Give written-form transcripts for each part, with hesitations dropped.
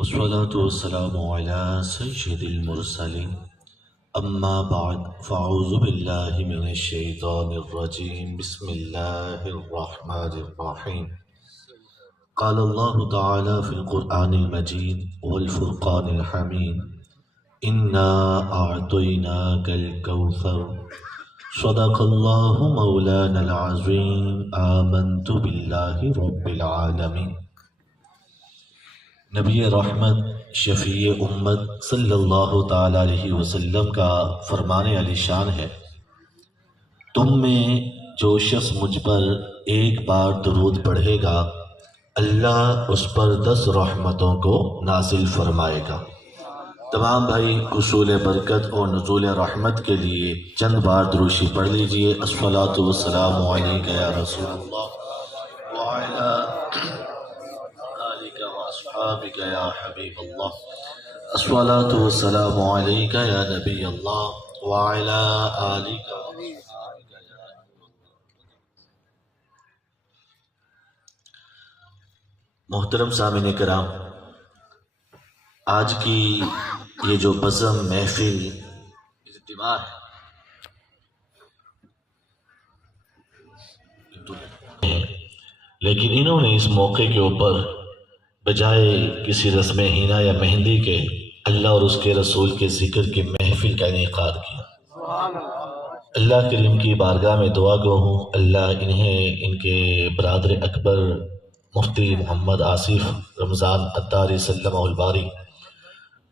والصلاة والسلام على سيد المرسلين أما بعد فأعوذ بالله من الشيطان الرجيم بسم الله الرحمن الرحيم قال الله تعالى في القرآن المجيد والفرقان الحميد إنا أعطيناك الكوثر صدق الله مولانا العظيم آمنت بالله رب العالمين۔ نبی رحمت شفیع امت صلی اللہ تعالیٰ علیہ وسلم کا فرمان علی شان ہے، تم میں جو شخص مجھ پر ایک بار درود پڑھے گا اللہ اس پر 10 رحمتوں کو نازل فرمائے گا۔ تمام بھائی حصول برکت اور نزول رحمت کے لیے چند بار دروشی پڑھ لیجئے۔ الصلاۃ والسلام علیک یا رسول اللہ وعلی آلک واصحابک یا حبیب اللہ، الصلاۃ والسلام علیک یا نبی اللہ وعلی آلک واصحابک یا محترم سامعین کرام، آج کی یہ جو بزم محفل اجتماع ہے، لیکن انہوں نے اس موقع کے اوپر بجائے کسی رسم ہینا یا مہندی کے اللہ اور اس کے رسول کے ذکر کی محفل کا انعقاد کیا۔ اللہ کریم کی بارگاہ میں دعا گو ہوں اللہ انہیں ان کے برادر اکبر مفتی محمد آصف رمضان عطاری سلمہ الباری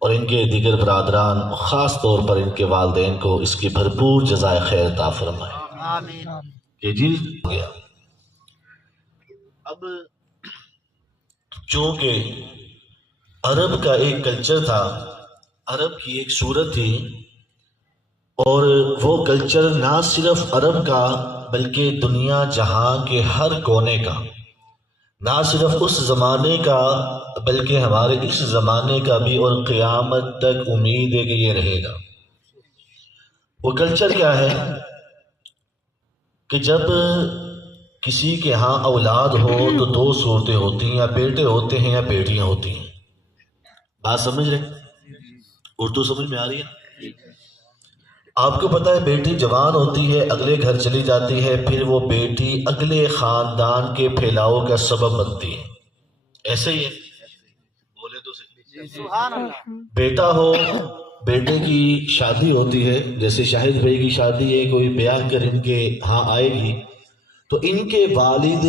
اور ان کے دیگر برادران، خاص طور پر ان کے والدین کو اس کی بھرپور جزائے خیر عطا فرمائے کہ جی گیا۔ اب چونکہ عرب کا ایک کلچر تھا، عرب کی ایک صورت تھی، اور وہ کلچر نہ صرف عرب کا بلکہ دنیا جہاں کے ہر کونے کا، نہ صرف اس زمانے کا بلکہ ہمارے اس زمانے کا بھی، اور قیامت تک امید ہے کہ یہ رہے گا۔ وہ کلچر کیا ہے کہ جب کسی کے ہاں اولاد ہو تو 2 صورتیں ہوتی ہیں، یا بیٹے ہوتے ہیں یا بیٹیاں ہوتی ہیں۔ بات سمجھ رہے؟ اردو سمجھ میں آ رہی ہے؟ آپ کو پتہ ہے بیٹی جوان ہوتی ہے، اگلے گھر چلی جاتی ہے، پھر وہ بیٹی اگلے خاندان کے پھیلاؤ کا سبب بنتی ہے، ایسے ہی ہے؟ بولے تو صحیح۔ بیٹا ہو، بیٹے کی شادی ہوتی ہے، جیسے شاہد بھائی کی شادی ہے، کوئی بیان کر ان کے ہاں آئے گی تو ان کے والد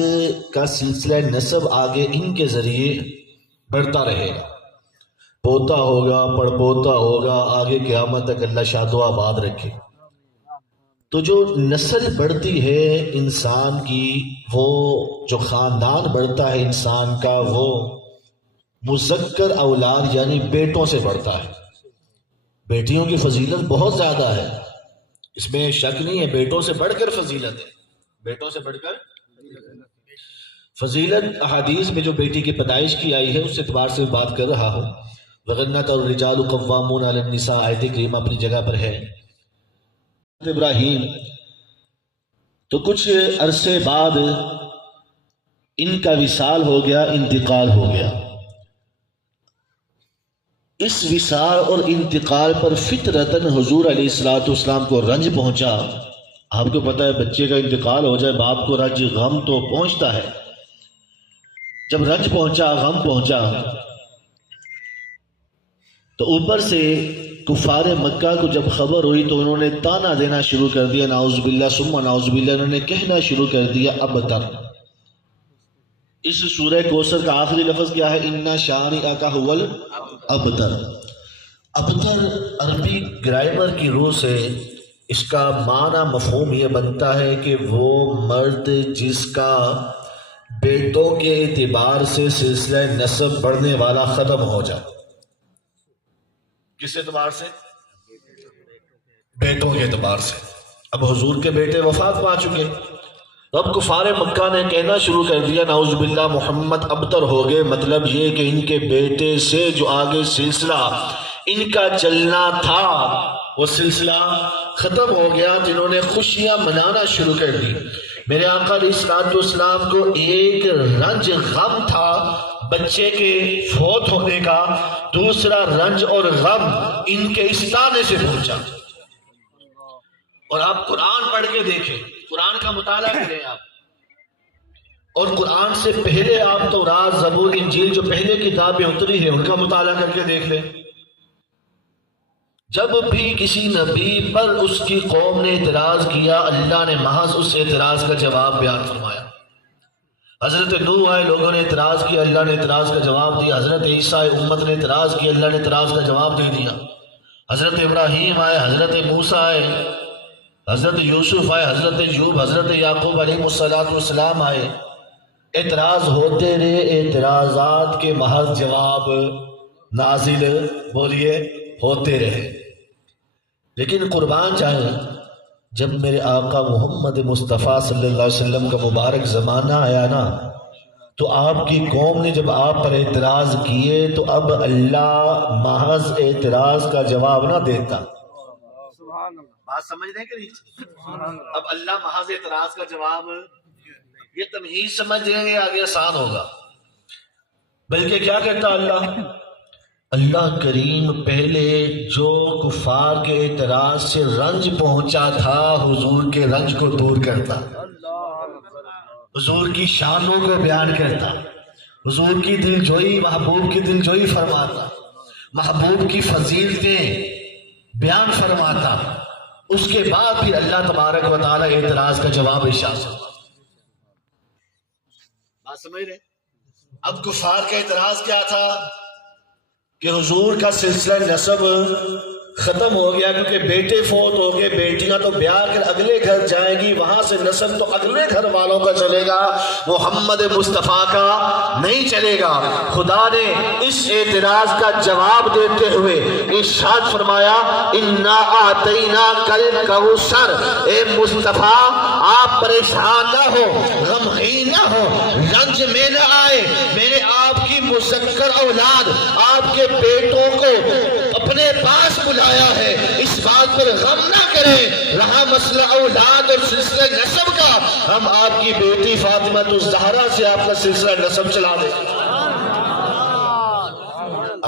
کا سلسلہ نسب آگے ان کے ذریعے بڑھتا رہے گا، پوتا ہوگا، پڑ پوتا ہوگا، آگے قیامت تک اللہ شاد و آباد رکھے۔ تو جو نسل بڑھتی ہے انسان کی، وہ جو خاندان بڑھتا ہے انسان کا، وہ مذکر اولاد یعنی بیٹوں سے بڑھتا ہے۔ بیٹیوں کی فضیلت بہت زیادہ ہے، اس میں شک نہیں ہے، بیٹوں سے بڑھ کر فضیلت ہے، بیٹوں سے بڑھ کر فضیلت۔ احادیث میں جو بیٹی کی پیدائش کی آئی ہے اس اعتبار سے بات کر رہا ہوں۔ وَغَنَّتَ الرِّجَالُ قَوَّامُونَ عَلَى النِّسَاءِ آیت کریمہ اپنی جگہ پر ہے۔ ابراہیم تو کچھ عرصے بعد ان کا وصال ہو گیا، انتقال ہو گیا۔ اس وصال اور انتقال پر فطرتاً حضور علیہ السلام کو رنج پہنچا۔ آپ کو پتہ ہے بچے کا انتقال ہو جائے باپ کو رنج، غم تو پہنچتا ہے۔ جب رنج پہنچا، غم پہنچا، تو اوپر سے کفار مکہ کو جب خبر ہوئی تو انہوں نے تانا دینا شروع کر دیا، نعوذ باللہ ثم نعوذ باللہ، انہوں نے کہنا شروع کر دیا ابتر۔ اس سورہ کوثر کا آخری لفظ کیا ہے؟ اِنَّ شَانِئَکَ هُوَ الْأَبْتَرُ۔ ابتر عربی گرامر کی روح سے اس کا معنی مفہوم یہ بنتا ہے کہ وہ مرد جس کا بیٹوں کے اعتبار سے سلسلہ نسب بڑھنے والا ختم ہو جائے۔ کس اعتبار سے؟ بیٹوں کے اعتبار سے۔ اب حضور کے بیٹے وفات پا چکے، اب کفار مکہ نے کہنا شروع کر دیا نعوذ باللہ محمد ابتر ہو گئے، مطلب یہ کہ ان کے بیٹے سے جو آگے سلسلہ ان کا چلنا تھا وہ سلسلہ ختم ہو گیا۔ جنہوں نے خوشیاں منانا شروع کر دی۔ میرے آقا علیہ السلام کو ایک رنج غم تھا، بچے کے فوت ہونے کا، دوسرا رنج اور غم ان کے اس طعنے سے پہنچا۔ اور آپ قرآن پڑھ کے دیکھیں، قرآن کا مطالعہ کریں آپ، اور قرآن سے پہلے آپ تورات، زبور، انجیل جو پہلے کتابیں اتری ہیں ان کا مطالعہ کر کے دیکھ لیں۔ جب بھی کسی نبی پر اس کی قوم نے اعتراض کیا، اللہ نے محض اس اعتراض کا جواب بیان فرمایا۔ حضرت نوح آئے، لوگوں نے اعتراض کیا، اللہ نے اعتراض کا جواب دیا۔ حضرت عیسیٰ آئے، امت نے اعتراض کیا، اللہ نے اعتراض کا جواب دے دیا۔ حضرت ابراہیم آئے، حضرت موسیٰ آئے، حضرت یوسف آئے، حضرت ایوب، حضرت یعقوب علیہ السلام آئے، اعتراض ہوتے رہے، اعتراضات کے محض جواب نازل بولیے ہوتے رہے۔ لیکن قربان جائیں، جب میرے آقا محمد مصطفیٰ صلی اللہ علیہ وسلم کا مبارک زمانہ آیا نا، تو آپ کی قوم نے جب آپ پر اعتراض کیے تو اب اللہ محض اعتراض کا جواب نہ دیتا۔ بات سمجھ رہے ہیں کہ نہیں؟ اب اللہ محض اعتراض کا جواب، یہ تمہید سمجھ رہے ہیں، آگے آسان ہوگا۔ بلکہ کیا کرتا اللہ کریم پہلے جو کفار کے اعتراض سے رنج پہنچا تھا، حضور کے رنج کو دور کرتا، حضور کی شانوں کو بیان کرتا، حضور کی دلجوئی، محبوب کی دلجوئی فرماتا، محبوب کی فضیلتیں بیان فرماتا۔ اس کے بعد پھر اللہ تبارک و تعالی اعتراض کا جواب ارشاد فرماتا۔ بات سمجھ رہے؟ اب کفار کا اعتراض کیا تھا کہ حضور کا سلسلہ نسب ختم ہو گیا، کیونکہ بیٹے فوت ہو گئے، بیٹیاں تو بیاہ کر اگلے گھر جائیں گی، وہاں سے نسب تو اگلے گھر والوں کا چلے گا، محمد مصطفیٰ کا نہیں چلے گا۔ خدا نے اس اعتراض کا جواب دیتے ہوئے ارشاد فرمایا، اِنَّا أَعْطَيْنَاكَ الْكَوْثَرَ، اے مصطفیٰ آپ پریشان نہ ہو، غمگین نہ ہو، رنج میں نہ آئے، میں نے آپ کی مذکر اولاد، آپ کے بیٹوں کو اپنے پاس بلایا ہے، اس بات پر غم نہ کریں۔ رہا مسئلہ اولاد اور سلسلہ نسب کا، ہم آپ کی بیٹی فاطمہ الزہرا سے آپ کا سلسلہ نسب چلا دیں۔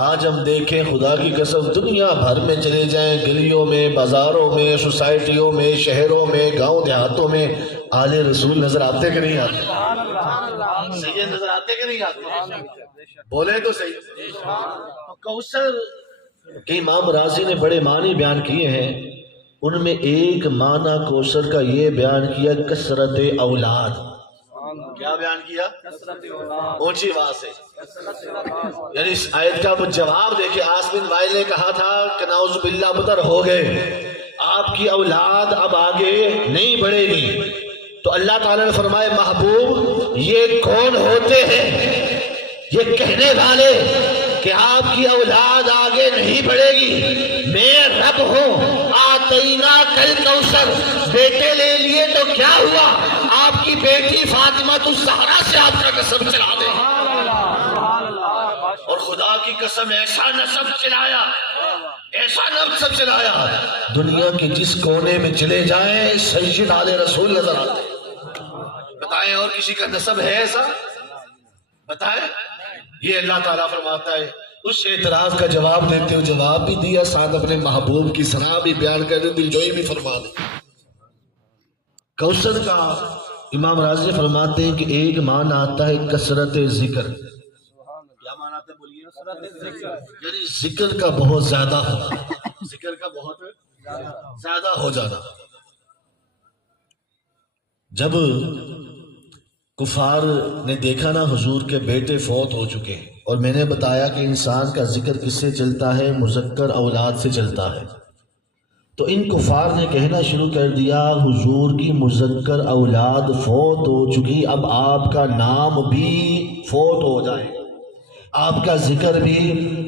آج ہم دیکھیں، خدا کی قسم، دنیا بھر میں چلے جائیں، گلیوں میں، بازاروں میں، سوسائٹیوں میں، شہروں میں، گاؤں دیہاتوں میں آل رسول نظر آتے کہ نہیں آتے؟ سید نظر آتے کہ نہیں آتے؟ بولے تو صحیح۔ کوثر کہ امام رازی نے بڑے معنی بیان کیے ہیں، ان میں ایک معنی کوثر کا یہ بیان کیا، کثرت اولاد۔ کیا بیان کیا؟ اونچی آواز سے، یعنی اس آیت کا وہ جواب دے کہ آسمین وائل نے کہا تھا کہ نعوذ باللہ مطر ہو گئے، آپ کی اولاد اب آگے نہیں بڑھے گی، تو اللہ تعالیٰ نے فرمائے، محبوب یہ کون ہوتے ہیں یہ کہنے والے کہ آپ کی اولاد آگے نہیں بڑھے گی؟ میں رب ہوں، آتینا کل کوثر، بیٹے لے لیے تو کیا ہوا، آپ کی بیٹی فاطمہ الزہرا سے آپ کا نسب چلا دیں۔ اور خدا کی قسم ایسا نسب چلایا، ایسا نسب چلایا، دنیا کے جس کونے میں چلے جائیں سید آل رسول نظر آتے۔ بتائیں اور کسی کا نسب ہے ایسا؟ بتائیں۔ یہ اللہ تعالیٰ فرماتا ہے، اس اعتراض کا جواب دیتے ہوئے جواب بھی دیا، ساتھ اپنے محبوب کی ثنا بھی بیان کر دے، دلجوئی بھی فرما دے۔ کوثر کا امام راضی فرماتے ہیں کہ ایک معنی آتا ہے کثرت ذکر۔ کیا معنی آتا ہے بولیے؟ یعنی ذکر کا بہت زیادہ ہونا، ذکر کا بہت زیادہ ہو جانا۔ جب کفار نے دیکھا نا حضور کے بیٹے فوت ہو چکے، اور میں نے بتایا کہ انسان کا ذکر کس سے چلتا ہے؟ مذکر اولاد سے چلتا ہے، تو ان کفار نے کہنا شروع کر دیا، حضور کی مذکر اولاد فوت ہو چکی، اب آپ کا نام بھی فوت ہو جائے گا، آپ کا ذکر بھی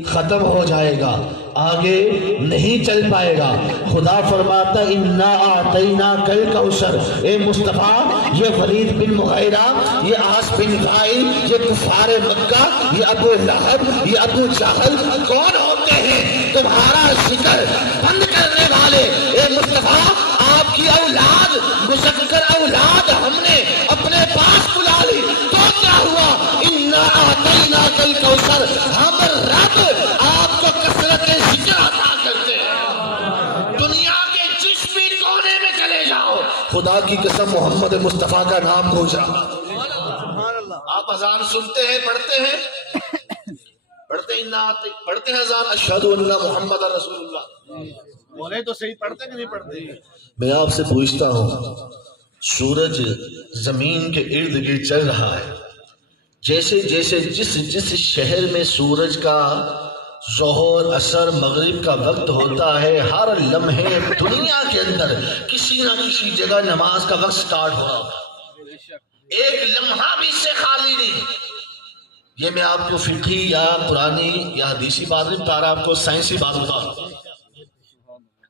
ختم ہو جائے گا، آگے نہیں چل پائے گا۔ خدا فرماتا، اِنَّا أَعْطَيْنَاكَ الْكَوْثَرَ، اے مصطفیٰ، یہ ولید بن مغیرہ، یہ عاص بن وائل، یہ کفار مکہ، یہ ابو لہب، یہ ابو جہل کون ہوتے ہیں تمہارا ذکر بند کرنے والے؟ اے مصطفیٰ، آپ کی اولاد، مذکر اولاد ہم نے اپنے پاس بلا لی، تو کیا ہوا؟ اِنَّا اعطیناک الکوثر، ہم رب آپ کو کثرت ذکر عطا کرتے ہیں۔ دنیا کے جس بھی کونے میں چلے جاؤ، خدا کی قسم محمد مصطفیٰ کا نام گونج رہا۔ آپ اذان سنتے ہیں، پڑھتے ہیں، پڑھتے ہیں اذان، اشہد ان محمد رسول اللہ، بولے تو صحیح، پڑھتے کہ نہیں پڑھتے؟ میں آپ سے پوچھتا ہوں، سورج زمین کے ارد گرد چل رہا ہے، جیسے جیسے جس شہر میں سورج کا ظہر عصر مغرب کا وقت ہوتا ہے، ہر لمحے دنیا کے اندر کسی نہ کسی جگہ نماز کا وقت سٹارٹ ہو رہا ہوتا ہے، ایک لمحہ بھی اس سے خالی نہیں۔ یہ میں آپ کو فقہی یا قرآنی یا حدیثی بات نہیں بتا رہا، آپ کو سائنسی بات بتا رہا ہوں،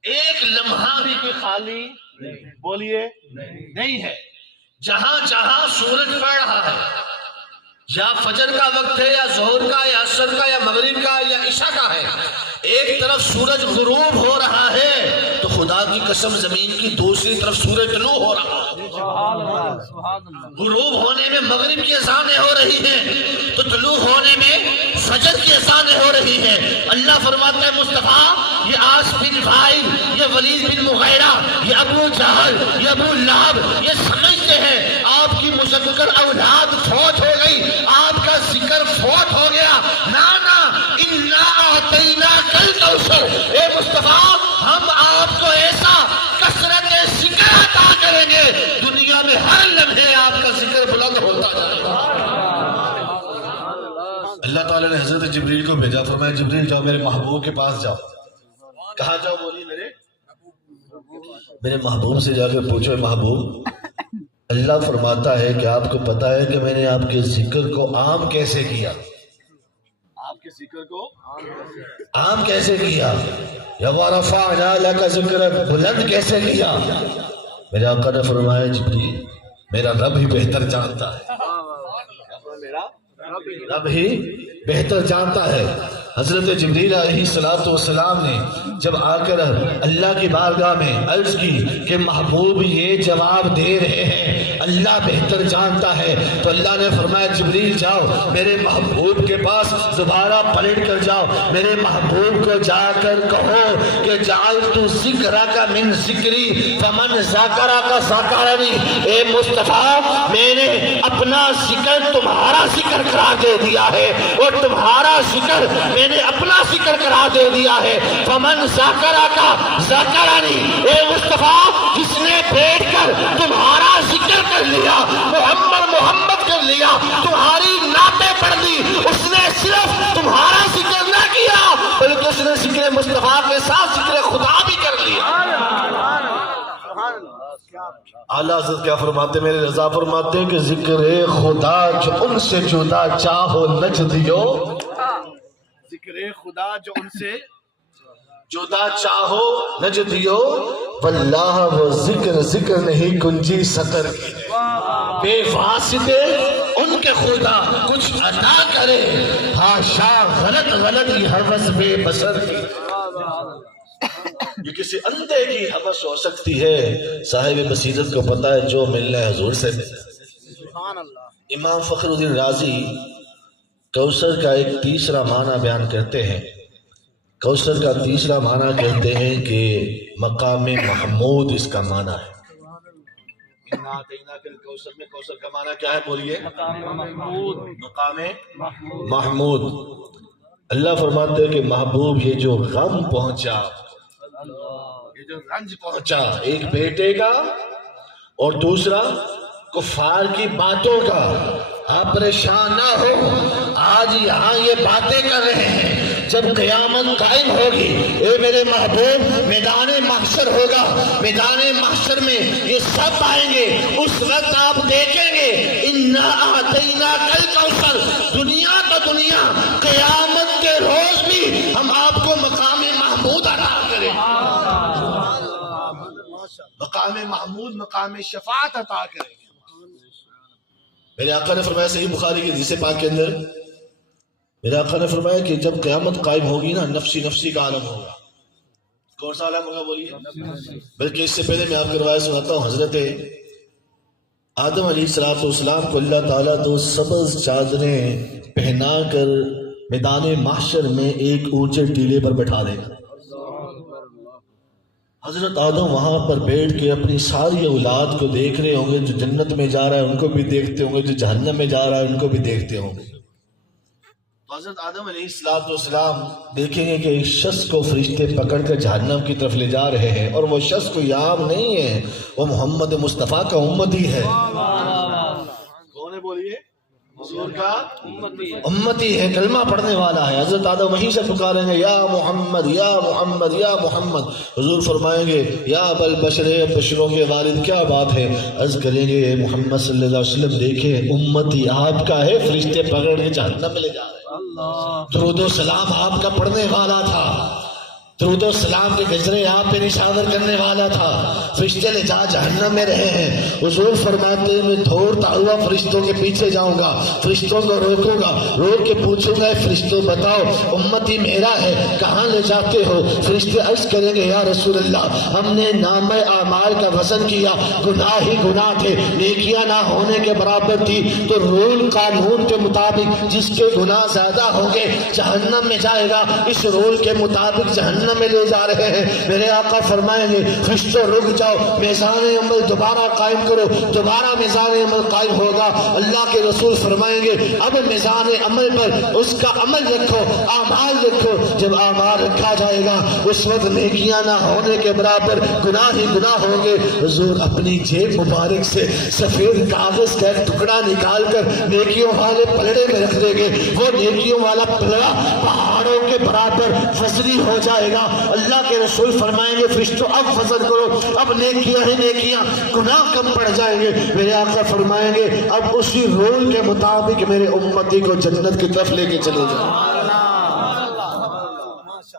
ایک لمحہ بھی کوئی خالی بولیے نہیں ہے۔ جہاں جہاں سورج پڑ رہا ہے، یا فجر کا وقت ہے، یا ظہر کا، یا عصر کا، یا مغرب کا، یا عشاء کا ہے، ایک طرف سورج غروب ہو رہا ہے تو خدا کی قسم زمین کی دوسری طرف سورج طلوع ہو رہا ہے۔ غروب ہونے میں مغرب کی اذانیں ہو رہی ہیں تو طلوع ہونے میں فجر کی اذانیں ہو رہی ہیں۔ اللہ فرماتا ہے مصطفیٰ، یہ عاص بن وائل، یہ ولید بن مغیرہ، یہ ابو جہل، یہ ابو لہب، یہ سمجھتے ہیں آپ کی مذکر اولاد فوت ہو گئی، آپ کا ذکر فوت ہو گیا۔ نانا انا اعطیناک الکوثر، اے مصطفیٰ ہم آپ کو ایسا کثرت ذکر عطا کریں گے، دنیا میں ہر لمحے آپ کا ذکر بلند ہوتا جائے گا۔ اللہ تعالیٰ نے حضرت جبریل کو بھیجا، فرمایا جبریل جاؤ میرے محبوب کے پاس جاؤ۔ کہاں جاؤ؟ بولی میرے محبوب سے جا کے پوچھو، محبوب اللہ فرماتا ہے کہ آپ کو پتا ہے کہ میں نے آپ کے ذکر کو عام کیسے کیا؟ آپ کے ذکر کو عام کیسے کیا؟ یا وَرَفَعْنَا لَكَ ذِكْرَكَ، بلند کیسے کیا؟ میرے آقا نے فرمایا جبریل میرا رب ہی بہتر جانتا ہے، رب ہی بہتر جانتا ہے۔ حضرت جبریل علیہ السلام نے جب آ کر اللہ کی بارگاہ میں عرض کی کہ محبوب یہ جواب دے رہے ہیں اللہ بہتر جانتا ہے، تو اللہ نے فرمایا جبریل جاؤ میرے محبوب کے پاس، دوبارہ پلٹ کر جاؤ، میرے محبوب کو جا کر کہو کہ جعلت ذکرک من ذکری فمن ذکرک ذکرنی، اے مصطفیٰ میں نے اپنا ذکر تمہارا ذکر قرار دے دیا ہے، اور تمہارا ذکر میں نے اپنا ذکر قرار دے دیا ہے۔ فمن ذکرک ذکرنی، اے مصطفیٰ جس نے بیٹھ کر تمہارا ذکر کر لیا، محمد کر لیا، تمہاری نعتیں پڑھ لی، اس نے صرف تمہارا ذکر نہ کیا بلکہ اس نے ذکر مصطفیٰ کے ساتھ ذکر خدا بھی کر لیا۔ اعلیٰ حضرت کیا فرماتے ہیں؟ میرے رضا فرماتے ہیں کہ ذکر خدا جو ان سے جدا چاہو نجدیو، ذکر خدا جو ان سے جدا چاہو نجدیو، واللہ وہ ذکر نہیں کنجی سطر کی، بے واسطے ان کے خدا کچھ عطا کرے، ہاشا غلط یہ حوث بے بصر کی، یہ کسی اندھے کی حوث ہو سکتی ہے، صاحب بصیرت کو پتا ہے جو ملنا ہے حضور سے ملنا۔ امام فخر الدین رازی کوثر کا ایک تیسرا معنی بیان کرتے ہیں، کوثر کا تیسرا معنی کہتے ہیں کہ مقام محمود اس کا معنی ہے۔ کوثر میں کوثر کا معنی کیا ہے؟ بولیے مقام محمود۔ اللہ فرماتے ہیں کہ محبوب یہ جو غم پہنچا، یہ جو رنج پہنچا ایک بیٹے کا اور دوسرا کفار کی باتوں کا، آپ پریشان نہ ہو، آج یہاں یہ باتیں کر رہے ہیں، جب قیامت قائم ہوگی اے میرے محبوب میدان محشر ہوگا، میدان محشر میں یہ سب آئیں گے، اس وقت آپ دیکھیں گے انا اعطیناک الکوثر، دنیا تو دنیا قیامت کے روز بھی ہم آپ کو مقام محمود عطا کریں، مقام محمود مقام شفاعت عطا کریں گے۔ میرے آقا نے فرمایا صحیح بخاری کی حدیث پاک کے اندر، میرے آقا نے فرمایا کہ جب قیامت قائم ہوگی نا، نفسی کا عالم ہوگا۔ کون سا عالم ہوگا بولیے؟ بلکہ اس سے پہلے میں آپ کو روایت سناتا ہوں، حضرت آدم علیہ السلام کو اللہ تعالیٰ دو سبز چادریں پہنا کر میدان محشر میں ایک اونچے ٹیلے پر بٹھا دے گا۔ حضرت آدم وہاں پر بیٹھ کے اپنی ساری اولاد کو دیکھ رہے ہوں گے، جو جنت میں جا رہا ہے ان کو بھی دیکھتے ہوں گے، جو جہنم میں جا رہا ہے ان کو بھی دیکھتے ہوں گے۔ حضرت آدم علیہ السلام دیکھیں گے کہ ایک شخص کو فرشتے پکڑ کر جہنم کی طرف لے جا رہے ہیں، اور وہ شخص کوئی عام نہیں ہے، وہ محمد مصطفیٰ کا امتی ہے۔ کون ہے بولیے؟ حضور کا امتی ہے، کلمہ پڑھنے والا ہے۔ حضرت آدم وہیں سے پکاریں گے یا محمد یا محمد یا محمد۔ حضور فرمائیں گے یا ابل بشر، بشروں کے والد کیا بات ہے؟ عرض کریں گے اے محمد صلی اللہ علیہ وسلم دیکھیں امتی آپ کا ہے، فرشتے پکڑ کے جہنم میں لے جا رہے ہیں۔ درود و سلام آپ کا پڑھنے والا تھا، درود و سلام کے گجرے آپ پہ نشاور کرنے والا تھا، فرشتے لے جا جہنم میں رہے ہیں۔ حضور فرماتے میں دوڑتا ہوا فرشتوں کے پیچھے جاؤں گا، فرشتوں کو روکوں گا، روک کے پوچھوں گا فرشتوں بتاؤ امتی میرا ہے کہاں لے جاتے ہو؟ فرشتے عرض کریں گے یا رسول اللہ ہم نے نامہ اعمال کا وزن کیا، گناہ ہی گناہ تھے، نیکیاں نہ ہونے کے برابر تھی، تو رول قانون کے مطابق جس کے گناہ زیادہ ہوں گے جہنم میں جائے گا، اس رول کے مطابق جہنم میں لے جا رہے ہیں۔ میرے آقا فرمائیں گے فرشتوں رک جاؤ، میزان عمل دوبارہ قائم کرو، دوبارہ میزان عمل قائم ہوگا۔ اللہ کے رسول فرمائیں گے اب میزان عمل پر اس کا عمل رکھو، اعمال رکھو۔ جب اعمال رکھا جائے گا اس وقت نیکیاں نہ ہونے کے برابر گناہ ہی گناہ ہوں گے۔ حضور اپنی جیب مبارک سے سفید کاغذ کا ایک ٹکڑا نکال کر نیکیوں والے پلڑے میں رکھ دیں گے، وہ نیکیوں والا پلڑا پہاڑوں کے برابر وزنی ہو جائے گا۔ اللہ کے رسول فرمائیں گے فرشتوں اب فضل کرو، اب نیکیاں ہی نیکیاں، گناہ کم پڑ جائیں گے۔ میرے آقا فرمائیں گے اب اسی رول کے مطابق میرے امتی کو جنت کی طرف لے کے چلے جائیں۔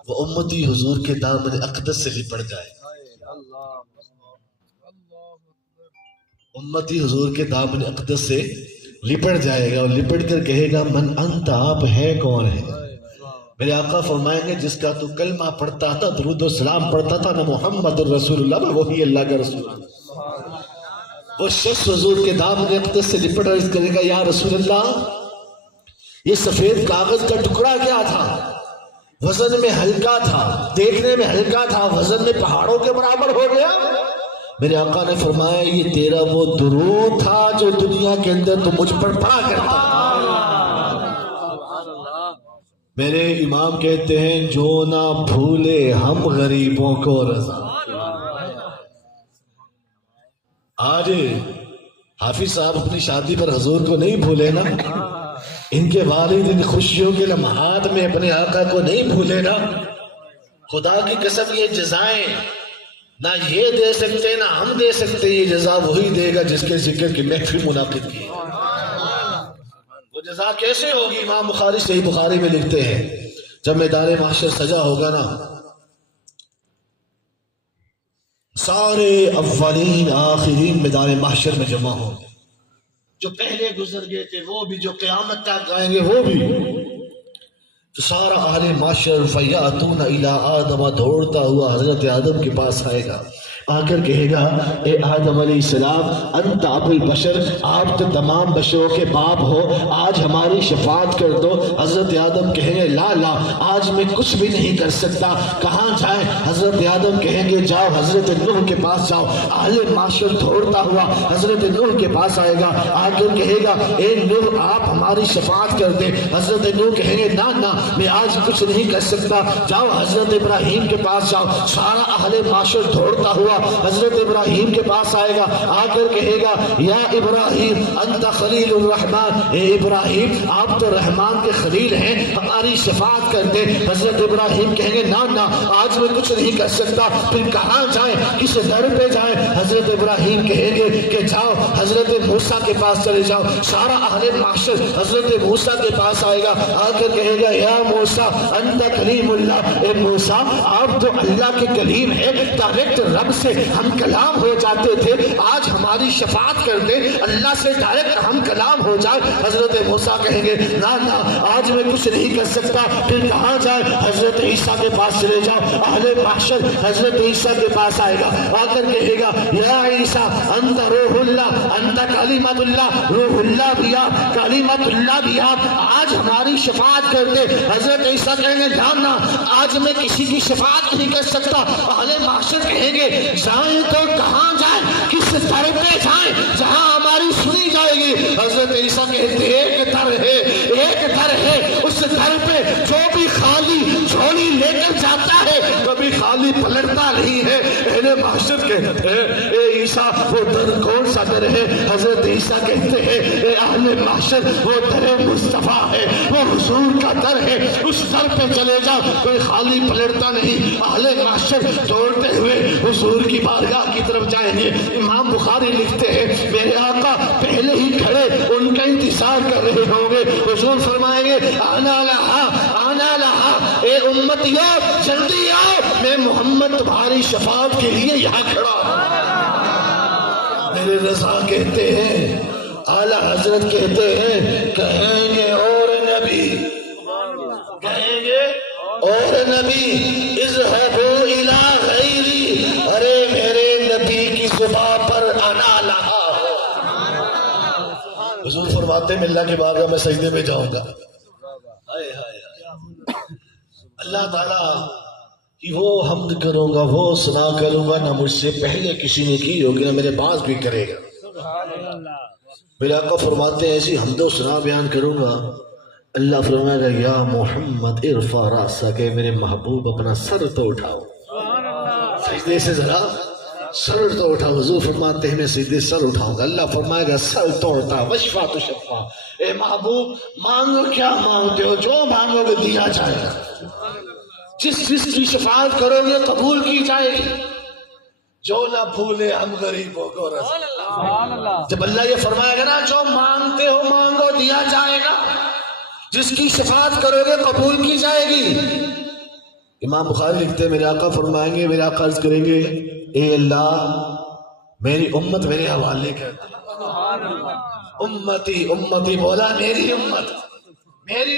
وہ امتی حضور کے دامن اقدس سے لپٹ جائے، امتی حضور کے دامن اقدس سے لپٹ جائے گا، اور لپٹ کر کہے گا من انت، آپ ہے کون ہے؟ میرے آقا فرمائیں گے جس کا تو کلمہ پڑھتا تھا، درود و سلام پڑھتا تھا، نہ محمد الرسول اللہ، وہی اللہ کا رسول۔ وہ شخص حضور کے دامن اقدس سے لپٹ عرض کرے گا یا رسول اللہ یہ سفید کاغذ کا ٹکڑا کیا تھا؟ وزن میں ہلکا تھا، دیکھنے میں ہلکا تھا، وزن میں پہاڑوں کے برابر ہو گیا۔ میرے آقا نے فرمایا یہ تیرا وہ درود تھا جو دنیا کے اندر تو مجھ پر پڑھا کرتا۔ میرے امام کہتے ہیں جو نہ بھولے ہم غریبوں کو رضا۔ آج حافظ صاحب اپنی شادی پر حضور کو نہیں بھولے نا، ان کے والد ان خوشیوں کے لمحات میں اپنے آقا کو نہیں بھولے نا، خدا کی قسم یہ جزائیں نہ یہ دے سکتے نہ ہم دے سکتے، یہ جزا وہی دے گا جس کے ذکر کی محفل منعقد کی۔ وہ جزا کیسے ہوگی؟ امام بخاری صحیح بخاری میں لکھتے ہیں جب میدان محشر سجا ہوگا نا، سارے اولین آخرین میدان محشر میں جمع ہوں گے، جو پہلے گزر گئے تھے وہ بھی، جو قیامت تک آئیں گے وہ بھی، تو سارا اہل محشر فیاتون الی آدم، دوڑتا ہوا حضرت آدم کے پاس آئے گا، آ کر کہے گا اے آدم علیہ السلام انت ابو البشر، آپ تو تمام بشروں کے باپ ہو، آج ہماری شفاعت کر دو۔ حضرت آدم کہیں گے لا لا آج میں کچھ بھی نہیں کر سکتا، کہاں جائیں؟ حضرت آدم کہیں گے جاؤ حضرت نوح کے پاس جاؤ۔ اہل معاشر دوڑتا ہوا حضرت نوح کے پاس آئے گا، آ کر کہے گا اے نوح آپ ہماری شفاعت کر دیں۔ حضرت نوح کہیں گے نا نا میں آج کچھ نہیں کر سکتا، جاؤ حضرت ابراہیم کے پاس جاؤ۔ سارا اہل معاشر دوڑتا ہوا حضرت ابراہیم کے پاس آئے گا، آ کر کہے گا یا ابراہیم انت خلیل الرحمن، اے ابراہیم آپ تو رحمان کے خلیل ہیں، ہماری شفاعت کر دے۔ حضرت ابراہیم کہیں گے نا نا آج میں کچھ نہیں کر سکتا، پھر کہاں جائیں؟ کس در پہ جائیں؟ حضرت ابراہیم کہیں گے کہ جاؤ حضرت موسیٰ کے پاس چلے جاؤ۔ سارا اہل معاشر حضرت موسیٰ کے پاس آئے گا، آ کر کہے گا یا موسیٰ انت کلیم اللہ، اے موسیٰ آپ تو اللہ کے کلیم ہیں، ڈائریکٹ رب سے ہم کلام ہو جاتے تھے، آج ہماری شفاعت کر دے، اللہ سے ڈائریکٹ ہم کلام ہو جائے۔ حضرت موسیٰ کہیں گے نا نا آج میں کچھ نہیں کر سکتا، پھر کہاں جائے؟ حضرت عیسیٰ کے پاس چلے جاؤ. اہل محشر حضرت عیسیٰ کے پاس آئے گا, آ کر کہے گا یا عیسیٰ انت روح اللہ انت کلمۃ اللہ, روح اللہ بھی آپ کلمۃ اللہ بھی آپ, آج ہماری شفاعت کر دے. حضرت عیسیٰ کہیں گے جاننا آج میں کسی کی شفاعت نہیں کر سکتا. اہل محشر کہیں گے جائیں تو کہاں جائیں, کس در پہ جائیں جہاں ہماری سنی جائے گی. حضرت عیسیٰ کہتے ایک در ہے, اس در پہ جو بھی خالی جھولی لے کر جاتا ہے کبھی خالی پلٹتا نہیں ہے. اہل محشر کہتے ہیں اے عیسیٰ وہ در کون سا در ہے؟ حضرت عیسیٰ کہتے ہیں اے اہل محشر وہ در مصطفیٰ ہے, وہ حضور کا در ہے, اس در پہ چلے جاؤ کوئی خالی پلٹتا نہیں. اہل محشر دوڑتے ہوئے حضور کی بارگاہ کی طرف جائیں گے. امام بخاری لکھتے ہیں میرے آقا پہلے ہی کھڑے ان کا انتظار کر رہے ہوں گے. حضور فرمائیں گے آنا لہا, اے امتیو جلدی آؤ, میں محمد تمہاری شفاعت کے لیے یہاں کھڑا ہوں. میرے رضا کہتے ہیں, اعلیٰ حضرت کہتے ہیں کہیں گے اور نبی, کہیں گے اور نبی اذهبوا الی غیری, ارے میرے نبی کی زبان پر انا لہا. حضور فرماتے ہیں اللہ کی بارگاہ میں سجدے میں جاؤں گا, اللہ تعالیٰ کہ وہ حمد کروں گا وہ ثنا کروں گا نہ مجھ سے پہلے کسی نے کی ہوگی نہ میرے بعد بھی کرے گا. میرے آقا فرماتے ہیں ایسی حمد و ثنا بیان کروں گا, اللہ فرمائے گا یا محمد ارفع راسک, کہ میرے محبوب اپنا سر تو اٹھاؤ. سجدے سے ذرا سر تو اٹھاؤ. حضور فرماتے ہیں میں سجدے سر اٹھاؤں گا, اللہ فرمائے گا سر تو اٹھا وشفا تو شفا. اے محبوب مانگو کیا مانگتے ہو, جو مانگو گے دیا جائے گا, جس کی شفاعت کرو گے قبول کی جائے گی. جو نہ بھولے ہم غریبوں کو رضا. جب اللہ یہ فرمائے گا نا جو مانگتے ہو مانگو دیا جائے گا, جس کی شفاعت کرو گے قبول کی جائے گی. امام بخاری لکھتے ہیں میرے آقا فرمائیں گے, میرے آقا عرض کریں گے اے اللہ میری امت میرے حوالے کر دے. امتی امتی, بولا میری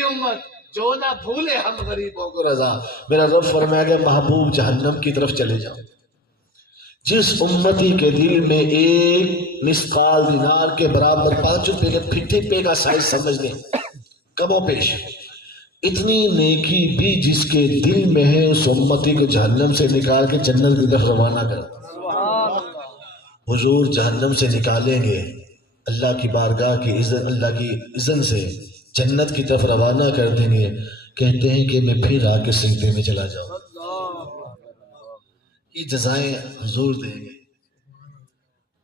امت جو نہ بھولے ہم غریبوں کو رضا. میرا رب فرمائے گا محبوب جہنم کی طرف چلے جاؤ. جس امتی کے دل میں ایک مثقال دینار کے برابر 5 روپے کے پھٹے پے کا سائز سمجھ لیں, کم و پیش اتنی نیکی بھی جس کے دل میں ہے اس امتی کو جہنم سے نکال کے جنت کی طرف روانہ کر. حضور جہنم سے نکالیں گے, اللہ کی بارگاہ کی اذن, اللہ کی اذن سے جنت کی طرف روانہ کر دیں گے. کہتے ہیں کہ میں پھر آ کے سجدے میں چلا جاؤں. یہ جزائیں حضور دیں گے.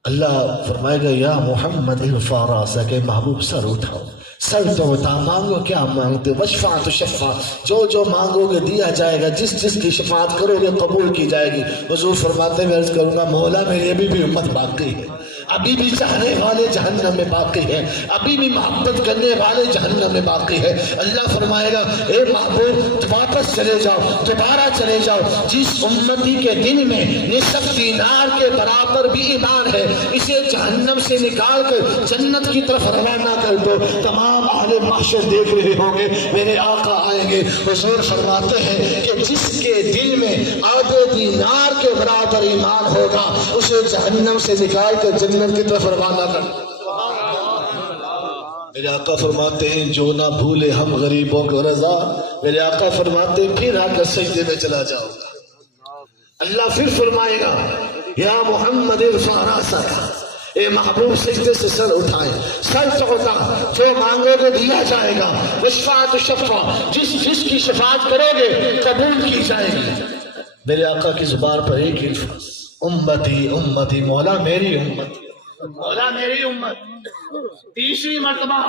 اللہ فرمائے گا یا محمد ارفع راسک, کہ محبوب سر اٹھاؤ, سر تو اٹھا, مانگو کیا مانگتے ہو, وشفع تو شفع, جو مانگو گے دیا جائے گا, جس کی شفاعت کرو گے قبول کی جائے گی. حضور فرماتے ہیں میں عرض کروں گا مولا میری ابھی بھی امت باقی ہے, ابھی بھی چاہنے والے جہنم میں باقی ہیں, ابھی بھی محبت کرنے والے جہنم میں باقی ہے. اللہ فرمائے گا اے محبوب واپس چلے جاؤ, دوبارہ چلے جاؤ. جس امتی کے دن میں نصف دینار کے برابر بھی ایمان ہے, اسے جہنم سے نکال کر جنت کی طرف روانہ کر دو. تمام اہل محشر دیکھ رہے ہوں گے, میرے آقا آئیں گے. حضور فرماتے ہیں کہ جس کے دل میں آدھے دینار کے برابر ایمان ہوگا اسے جہنم سے نکال کر جنت کی طرف روانہ کر. میرے آقا فرماتے ہیں جو نہ بھولے ہم غریبوں کو رضا. میرے آقا فرماتے ہیں پھر آ کر سجدے میں چلا جاؤ گا. اللہ پھر فرمائے گا یا محمد ارفع راسک, اے محبوب سجدے سے سر اٹھائیں, سر چوکا, جو مانگو گے دیا جائے گا. وشفع تو شفع, جس کی شفاعت کرو گے قبول کی جائے گی. میرے آقا کی زبان پر ایک الفاظ امتی امتی, مولا میری امت, مولا میری امت. تیسری مرتبہ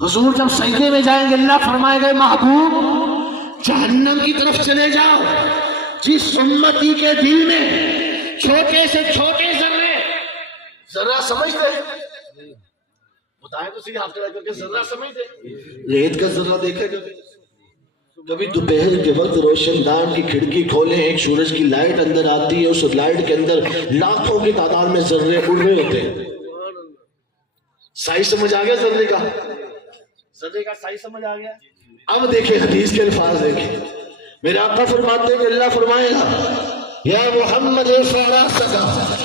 حضور جب سجدے میں جائیں گے اللہ فرمائے گا محبوب جہنم کی طرف چلے جاؤ. جس امتی کے دل میں چھوٹے سے چھوٹے ذرہ سمجھتے بتائیں تو صحیح, آپ کے ذرہ سمجھتے, ریت کا ذرہ دیکھے کبھی دوپہر کے وقت روشن دان کی کھڑکی کھولیں, ایک سورج کی لائٹ اندر آتی ہے, اس لائٹ کے اندر لاکھوں کی تعداد میں ذرے اڑ رہے ہوتے ہیں. سائز سمجھ آ گیا ذرے کا سائز سمجھ آ گیا. اب دیکھیں حدیث کے الفاظ دیکھیں, میرے آقا فرماتے ہیں کہ اللہ فرمائے گا یا محمد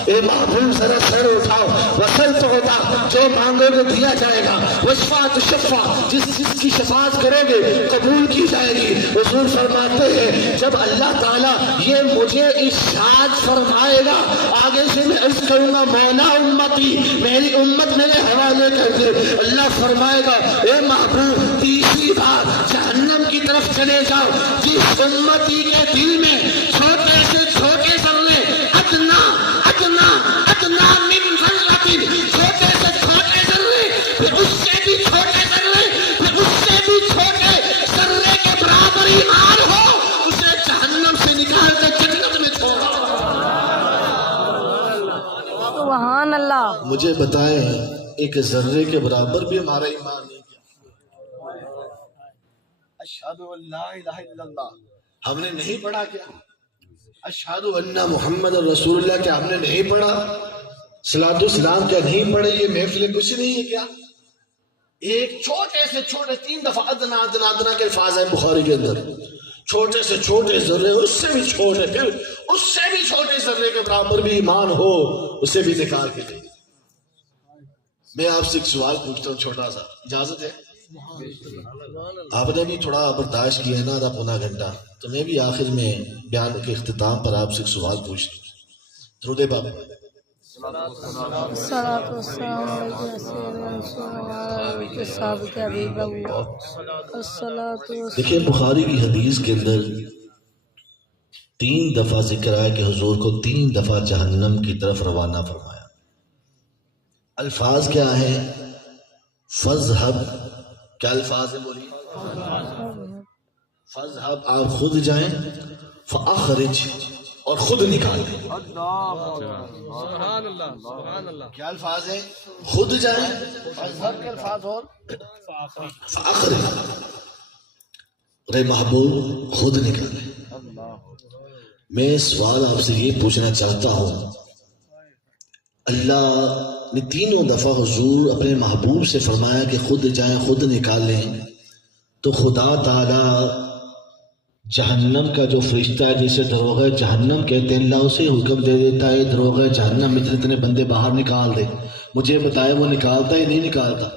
اے محبوب ذرا سر اٹھاؤ، وصل تو ہوتا، جو مانگو گے دیا جائے گا، وشفا تو شفا، جس کی شفاعت کرو گے قبول کی جائے گی۔ حضور فرماتے ہیں جب اللہ تعالیٰ یہ مجھے ارشاد فرمائے گا، آگے سے میں عرض کروں گا مولا امتی، میری امت میرے حوالے کر دے، اللہ فرمائے گا اے محبوب تیسری بار جہنم کی طرف چلے جاؤ، جس امتی کے دل میں چھوٹے سے چھوٹے ذرے ادنا ادنا ادنا من ذرۃ، چھوٹے سے چھوٹے ذرے، پھر اس سے بھی چھوٹے ذرے، پھر اس سے بھی چھوٹے ذرے کے برابر ایمان ہو، اسے جہنم سے نکال کے جنت میں چھوڑا۔ سبحان اللہ۔ مجھے بتائیں ایک ذرے کے برابر بھی ہمارا ایمان نہیں کیا؟ اشہد ان لا الہ الا اللہ ہم نے نہیں پڑھا کیا؟ اشہد ان محمد رسول اللہ کیا ہم نے نہیں پڑھا؟ صلاۃ السلام کیا نہیں پڑھے؟ یہ محفل کچھ نہیں ہے کیا؟ ایک چھوٹے سے چھوٹے 3 دفعہ ادنا ادنا ادنا کے الفاظ ہیں بخاری کے اندر، چھوٹے سے چھوٹے ذرے، اس سے بھی چھوٹے، پھر اس سے بھی چھوٹے ذرے کے برابر بھی ایمان ہو، اسے بھی نکال کے دے۔ میں آپ سے ایک سوال پوچھتا ہوں چھوٹا سا، اجازت ہے؟ آپ نے بھی تھوڑا برداشت کیا ہے نا، آدھا پونا گھنٹہ، تو میں بھی آخر میں بیان کے اختتام پر آپ سے ایک سوال پوچھتا ہوں۔ درود پاک الصلاۃ والسلام علیہ صاحب کے حبیب اللہ، الصلاۃ والسلام۔ دیکھیں بخاری کی حدیث کے اندر 3 دفعہ ذکر آیا کہ حضور کو 3 دفعہ جہنم کی طرف روانہ فرمایا۔ الفاظ کیا ہیں؟ فَاذْهَبْ، کیا الفاظ ہیں بولیے؟ فَاذْهَبْ، آپ خود جائیں، فَأَخْرِجْ، اور خود نکالیں۔ سبحان اللہ سبحان اللہ۔ کیا الفاظ ہیں؟ خود جائیں، فَاذْهَبْ کے الفاظ اور فَأَخْرِجْ، رے محبوب خود نکالیں۔ میں سوال آپ سے یہ پوچھنا چاہتا ہوں، اللہ نے 3 دفعہ حضور اپنے محبوب سے فرمایا کہ خود جائیں خود نکالیں، تو خدا تعالی جہنم کا جو فرشتہ ہے جسے دروغہ جہنم کہتے ہیں، اللہ اسے حکم دے دیتا ہے دروغہ جہنم میں اتنے بندے باہر نکال دے۔ مجھے بتائے وہ نکالتا ہے نہیں نکالتا؟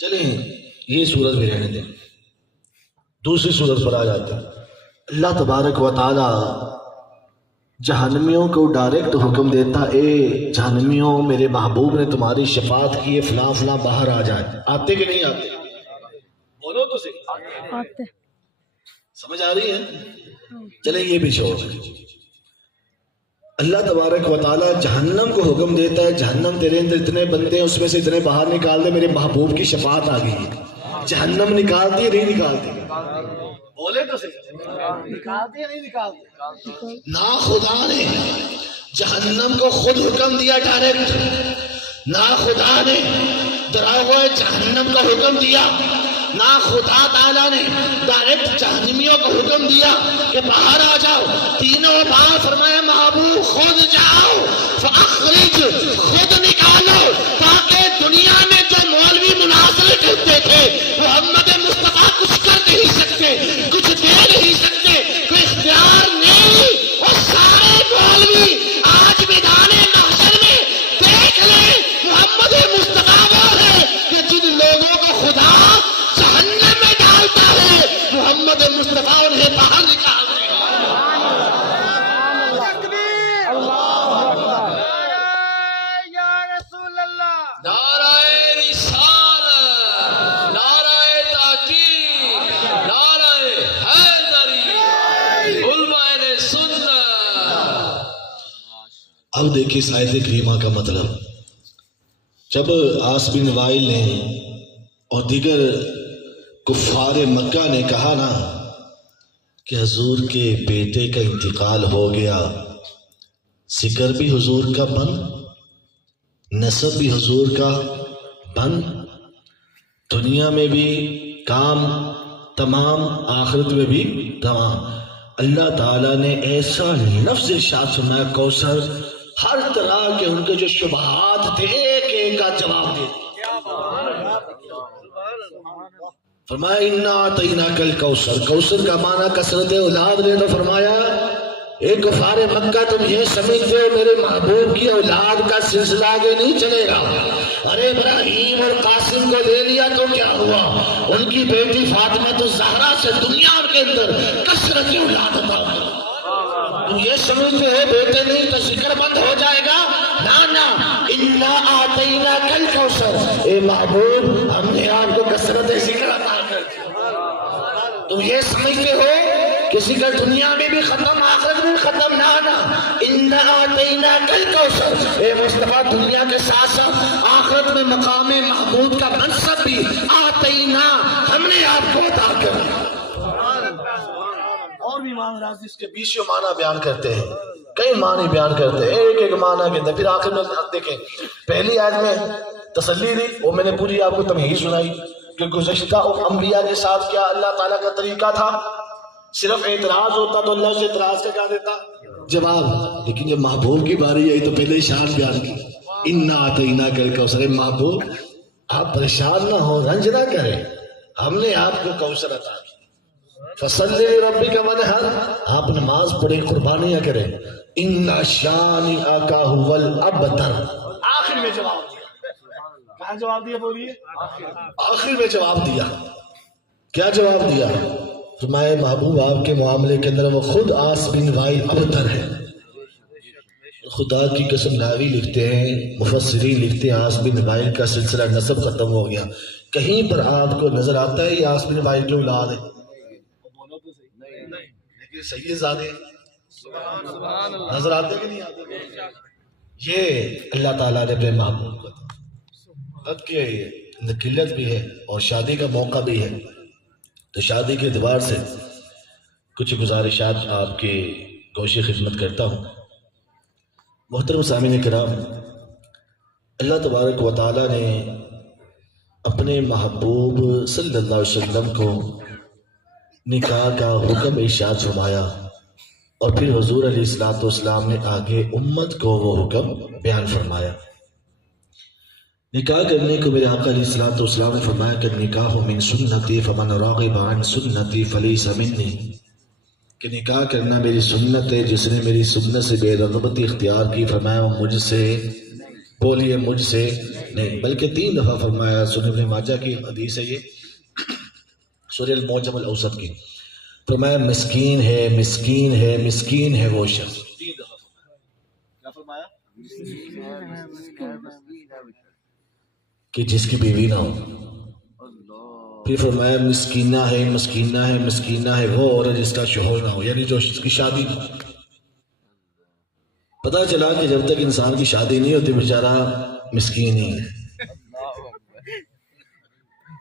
چلیں یہ صورت بھی رہنے دیں، دوسری صورت پر آ جاتے ہیں۔ اللہ تبارک و تعالی جہنمیوں کو ڈائریکٹ حکم دیتا، اے جہنمیوں میرے محبوب نے تمہاری شفاعت کی ہے، فلاں فلاں باہر آ جائے۔ آتے کہ نہیں آتے؟ بولو تو صحیح، آتے۔ سمجھ آ رہی ہے؟ چلیں یہ بھی چھوڑ، اللہ تبارک و تعالی جہنم کو حکم دیتا ہے جہنم تیرے اندر اتنے بندے ہیں، اس میں سے اتنے باہر نکال دے، میرے محبوب کی شفاعت آ گئی ہے۔ جہنم نکالتی ہے نہیں نکالتی؟ بولے تو صحیح، نکالتی ہے نہیں نکالتی؟ نہ خدا نے جہنم کو خود حکم دیا ڈائریکٹ، نہ خدا نے دراغہ جہنم کا حکم دیا، نہ خدا تعالیٰ نے ڈائریکٹ جہنمیوں کو حکم دیا کہ باہر آ جاؤ۔ تینوں بار فرمایا محبوب خود جاؤ، فاخرج، خود نکالو، تاکہ دنیا میں جو مولوی مناظرے کرتے تھے محمد مصطفیٰ کچھ کر نہیں سکتے، کچھ دے نہیں سکتے، کوئی اختیار نہیں، وہ سارے مولوی آج میدان محشر میں دیکھ لیں محمد مصطفیٰ وہ ہے کہ جن لوگوں کو خدا جہنم میں ڈالتا ہے محمد مصطفیٰ انہیں باہر نکال دے گا۔ یا رسول اللہ، نعرہ رسالت، نعرہ تحقیق، نعرہ حیدری، علماء سنت۔ اب دیکھیے اس آیت کریمہ کا مطلب، جب عاص بن وائل نے اور دیگر کفار مکہ نے کہا نا کہ حضور کے بیٹے کا انتقال ہو گیا، ذکر بھی حضور کا بند، نسب بھی حضور کا بند، دنیا میں بھی کام تمام، آخرت میں بھی تمام۔ اللہ تعالیٰ نے ایسا لفظ ارشاد فرمایا، کوثر، ہر طرح کے ان کے جو شبہات تھے ایک ایک کا جواب دے دیا۔ فرمایا انا اعطیناک الکوثر، کوثر کا معنی کثرت اولاد لے تو فرمایا اے کفار مکہ تم یہ سمجھتے ہو میرے محبوب کی اولاد کا سلسلہ آگے نہیں چلے گا؟ ارے ابراہیم اور قاسم کو لے لیا تو کیا ہوا؟ ان کی بیٹی فاطمہ الزہرا سے دنیا کے اندر کثرت اولاد عطا ہوئی۔ تم یہ سمجھتے ہو بیٹے نہیں تو ذکر بند ہو جائے گا؟ نا انا اعطیناک الکوثر، اے محبوب ہم نے آپ کو کثرت ذکر عطا کر دی۔ تم یہ سمجھتے ہو کسی کا دنیا میں بھی ختم آخرت میں بھی ختم؟ نا انا اعطیناک الکوثر، اے مصطفیٰ دنیا کے ساتھ ساتھ آخرت میں مقام محمود کا منصب بھی اعطینا، ہم نے آپ کو عطا کر دیا۔ اور بھی امام راضی اس کے 20 معنی بیان کرتے ہیں، کئی معنی بیان کرتے ہیں ایک ایک معنی کے اندر۔ پھر آخر میں دیکھیں پہلی آیت میں تسلی دی، وہ میں نے پوری آپ کو تمہید سنائی کہ گزشتہ انبیاء کے ساتھ کیا اللہ تعالیٰ کا طریقہ تھا، صرف اعتراض ہوتا تو اللہ سے اعتراض کا کیا دیتا جواب، لیکن جب محبوب کی باری آئی تو پہلے شان بیان کی انا اعطیناک الکوثر، محبوب آپ پریشان نہ ہو، رنج نہ کریں، ہم نے آپ کو کوثر عطا کی، فصلی لربک ونحر، آپ نماز پڑھیں قربانیاں کریں، ان شانئک ھو الابتر۔ آخر میں جواب دیا، کہاں جواب دیا بولیے؟ آخر میں جواب دیا، کیا جواب دیا؟ فرمائے محبوب آپ کے معاملے کے اندر وہ خود عاص بن وائل ابتر ہے۔ خدا کی قسم ناوی لکھتے ہیں، مفسرین لکھتے ہیں عاص بن وائل کا سلسلہ نسب ختم ہو گیا۔ کہیں پر آپ کو نظر آتا ہے یہ عاص بن وائل کی اولاد ہے؟ لیکن صحیح زادے نظر آتے کہ نہیں آتے؟ یہ اللہ تعالیٰ نے اپنے محبوب کو تب کہ قلت بھی ہے اور شادی کا موقع بھی ہے، تو شادی کے اعتبار سے کچھ گزارشات آپ کی گوش خدمت کرتا ہوں۔ محترم سامعین کرام، اللہ تبارک و تعالیٰ نے اپنے محبوب صلی اللہ علیہ وسلم کو نکاح کا حکم ارشاد فرمایا، اور پھر حضور علیہ الصلوۃ والسلام نے آگے امت کو وہ حکم بیان فرمایا۔ نکاح کرنے کو میرے آقا علیہ الصلوۃ والسلام نے فرمایا کہ نکاح من سنتی فمن راغب عن سنتی فلیس منی، کہ نکاح کرنا میری سنت ہے، جس نے میری سنت سے بے رغبتی اختیار کی فرمایا وہ مجھ سے، بولیے مجھ سے نہیں، بلکہ 3 دفعہ فرمایا۔ سنن ابن ماجہ کی حدیث ہے یہ، سورہ المعجم الاوسط کی، فرمایا مسکین ہے مسکین ہے مسکین ہے وہ شخص، 3 دفعہ کیا فرمایا؟ کہ جس کی بیوی نہ ہو۔ پھر فرمایا مسکینہ ہے مسکینہ ہے مسکینہ ہے وہ عورت جس کا شوہر نہ ہو، یعنی جو اس کی شادی نہ ہو۔ پتہ چلا کہ جب تک انسان کی شادی نہیں ہوتی بیچارہ مسکین ہی ہے۔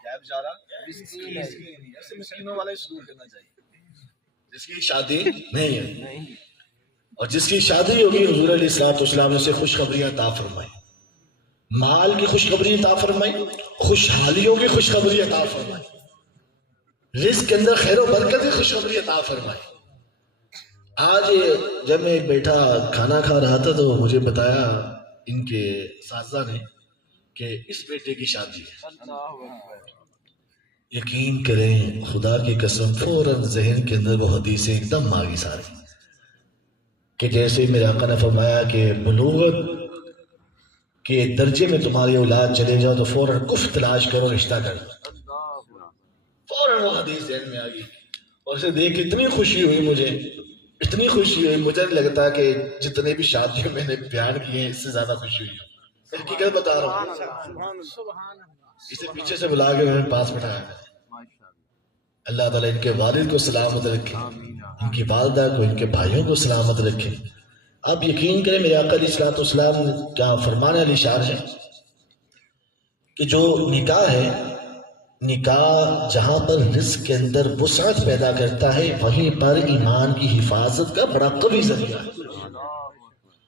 کیا بیچارہ؟ مسکین ہے۔ ایسے مسکینوں والا سلوک کرنا چاہیے، جس کی شادی نہیں ہے، اور جس کی شادی ہوگی حضور علیہ الصلوۃ والسلام نے اسے خوشخبریاں عطا فرمائی، مال کی خوشخبری عطا فرمائی، خوشحالیوں کی خوشخبری عطا فرمائی، رزق کے اندر خیر و برکت کی خوشخبری عطا فرمائی۔ آج جب میں بیٹھا کھانا کھا رہا تھا تو مجھے بتایا ان کے اساتذہ نے کہ اس بیٹے کی شادی ہے۔ یقین کریں خدا کی قسم فوراً ذہن کے اندر وہ حدیثیں ایک دم آ گئی ساری، کہ جیسے میرے آقا نے فرمایا کہ بلوغت کہ درجے میں تمہاری اولاد چلے جاؤ تو فوراً کف تلاش کرو، رشتہ کر دو، فوراً وہ حدیث ذہن میں آ گئی، اور اسے دیکھ کے اتنی خوشی ہوئی، مجھے اتنی خوشی ہوئی، مجھے لگتا کہ جتنے بھی شادیوں میں نے بیان کیے ہیں اس سے زیادہ خوشی ہوئی۔ حقیقت بتا رہا ہوں، اسے پیچھے سے بلا کے میرے پاس بٹھایا۔ اللہ تعالیٰ ان کے والد کو سلامت رکھے، ان کی والدہ کو، ان کے بھائیوں کو سلامت رکھے۔ آپ یقین کریں میرے آقا علیہ الصلوۃ والسلام کا فرمان علی شان ہے کہ جو نکاح ہے، نکاح جہاں پر رزق کے اندر وسعت پیدا کرتا ہے وہیں پر ایمان کی حفاظت کا بڑا قوی ذریعہ ہے۔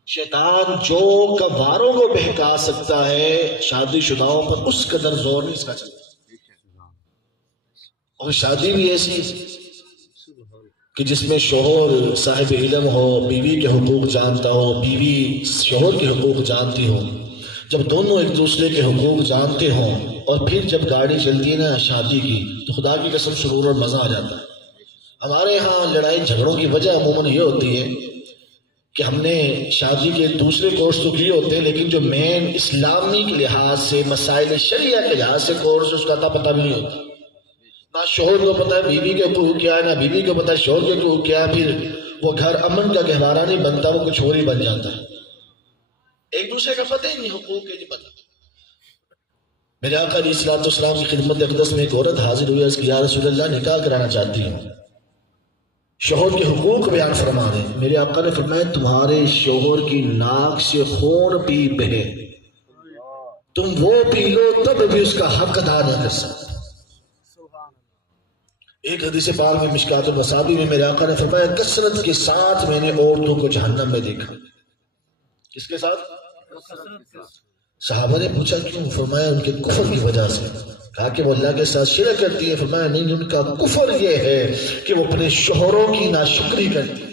شیطان جو کواروں کو بہکا سکتا ہے شادی شداؤں پر اس قدر زور نہیں اس کا چلتا، اور شادی بھی ایسی کہ جس میں شوہر صاحب علم ہو، بیوی کے حقوق جانتا ہو، بیوی شوہر کے حقوق جانتی ہو، جب دونوں ایک دوسرے کے حقوق جانتے ہوں اور پھر جب گاڑی چلتی ہے نا شادی کی تو خدا کی قسم سرور اور مزہ آ جاتا ہے. ہمارے ہاں لڑائی جھگڑوں کی وجہ عموماً یہ ہوتی ہے کہ ہم نے شادی کے دوسرے کورس تو کیے ہوتے ہیں لیکن جو مین اسلامی کے لحاظ سے مسائل شریعہ کے لحاظ سے کورس اس کا اتا پتہ بھی نہیں ہوتا. نہ شوہر کو پتہ ہے بیوی کے حقوق کیا ہے، نہ بیوی کو پتہ ہے شوہر کے حقوق کیا ہے. پھر وہ گھر امن کا گہوارہ نہیں بنتا، وہ کچھ اور ہی بن جاتا ہے. ایک دوسرے کا پتہ ہی نہیں، حقوق کے نہیں پتہ. میرے آقا علیہ الصلوۃ والسلام کی خدمت اقدس میں ایک عورت حاضر ہوئی، اس کی یا رسول اللہ نکاح کرانا چاہتی ہوں، شوہر کے حقوق بیان فرما دیں. میرے آقا نے فرمایا تمہارے شوہر کی ناک سے خون پی بہے، تم وہ پی لو تب بھی اس کا حق ادا نہ کر سکتے. ایک حدیث پاک میں مشکات المصابیح میں میرے آقا نے فرمایا کثرت کے ساتھ میں نے عورتوں کو جہنم میں دیکھا. کس کے ساتھ؟ صحابہ نے پوچھا کیوں؟ فرمایا ان کے کفر کی وجہ سے. کہا کہ وہ اللہ کے ساتھ شرک کرتی ہے. فرمایا نہیں، ان کا کفر یہ ہے کہ وہ اپنے شوہروں کی ناشکری کرتی ہے.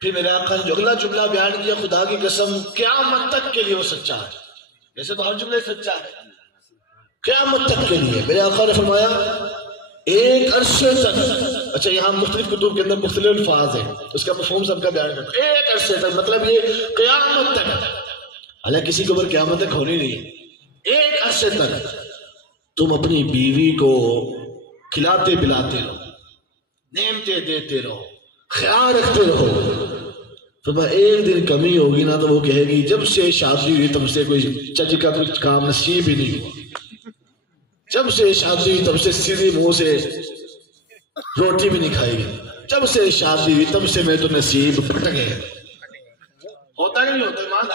پھر میرے آقا نے جو اگلا جملہ بیان کیا، خدا کی قسم قیامت تک کے لیے وہ سچا ہے. ویسے تو ہر جملے سچا ہے، قیامت تک کے لیے. میرے آقا نے فرمایا ایک عرصے تک، اچھا یہاں مختلف کتب کے اندر مختلف الفاظ ہیں، اس کا مفہوم سب کا بیان کرتا ہے. ایک عرصے تک مطلب یہ قیامت تک، حالانکہ کسی کو قیامت تک ہونی نہیں ہے. ایک عرصے تک تم اپنی بیوی کو کھلاتے پلاتے رہو، نعمتیں دیتے رہو، خیال رکھتے رہو. فرمایا ایک دن کمی ہوگی نا تو وہ کہے گی جب سے شادی ہوئی تم سے کوئی چج کا کچھ کام نصیب ہی نہیں ہوا، جب سے شادی ہوئی تب سے سیدھی منہ سے روٹی بھی نہیں کھائی گئی، جب سے شادی ہوئی تب سے میں تو نصیب پھٹ گئے. ہوتا نہیں ہوتا مان،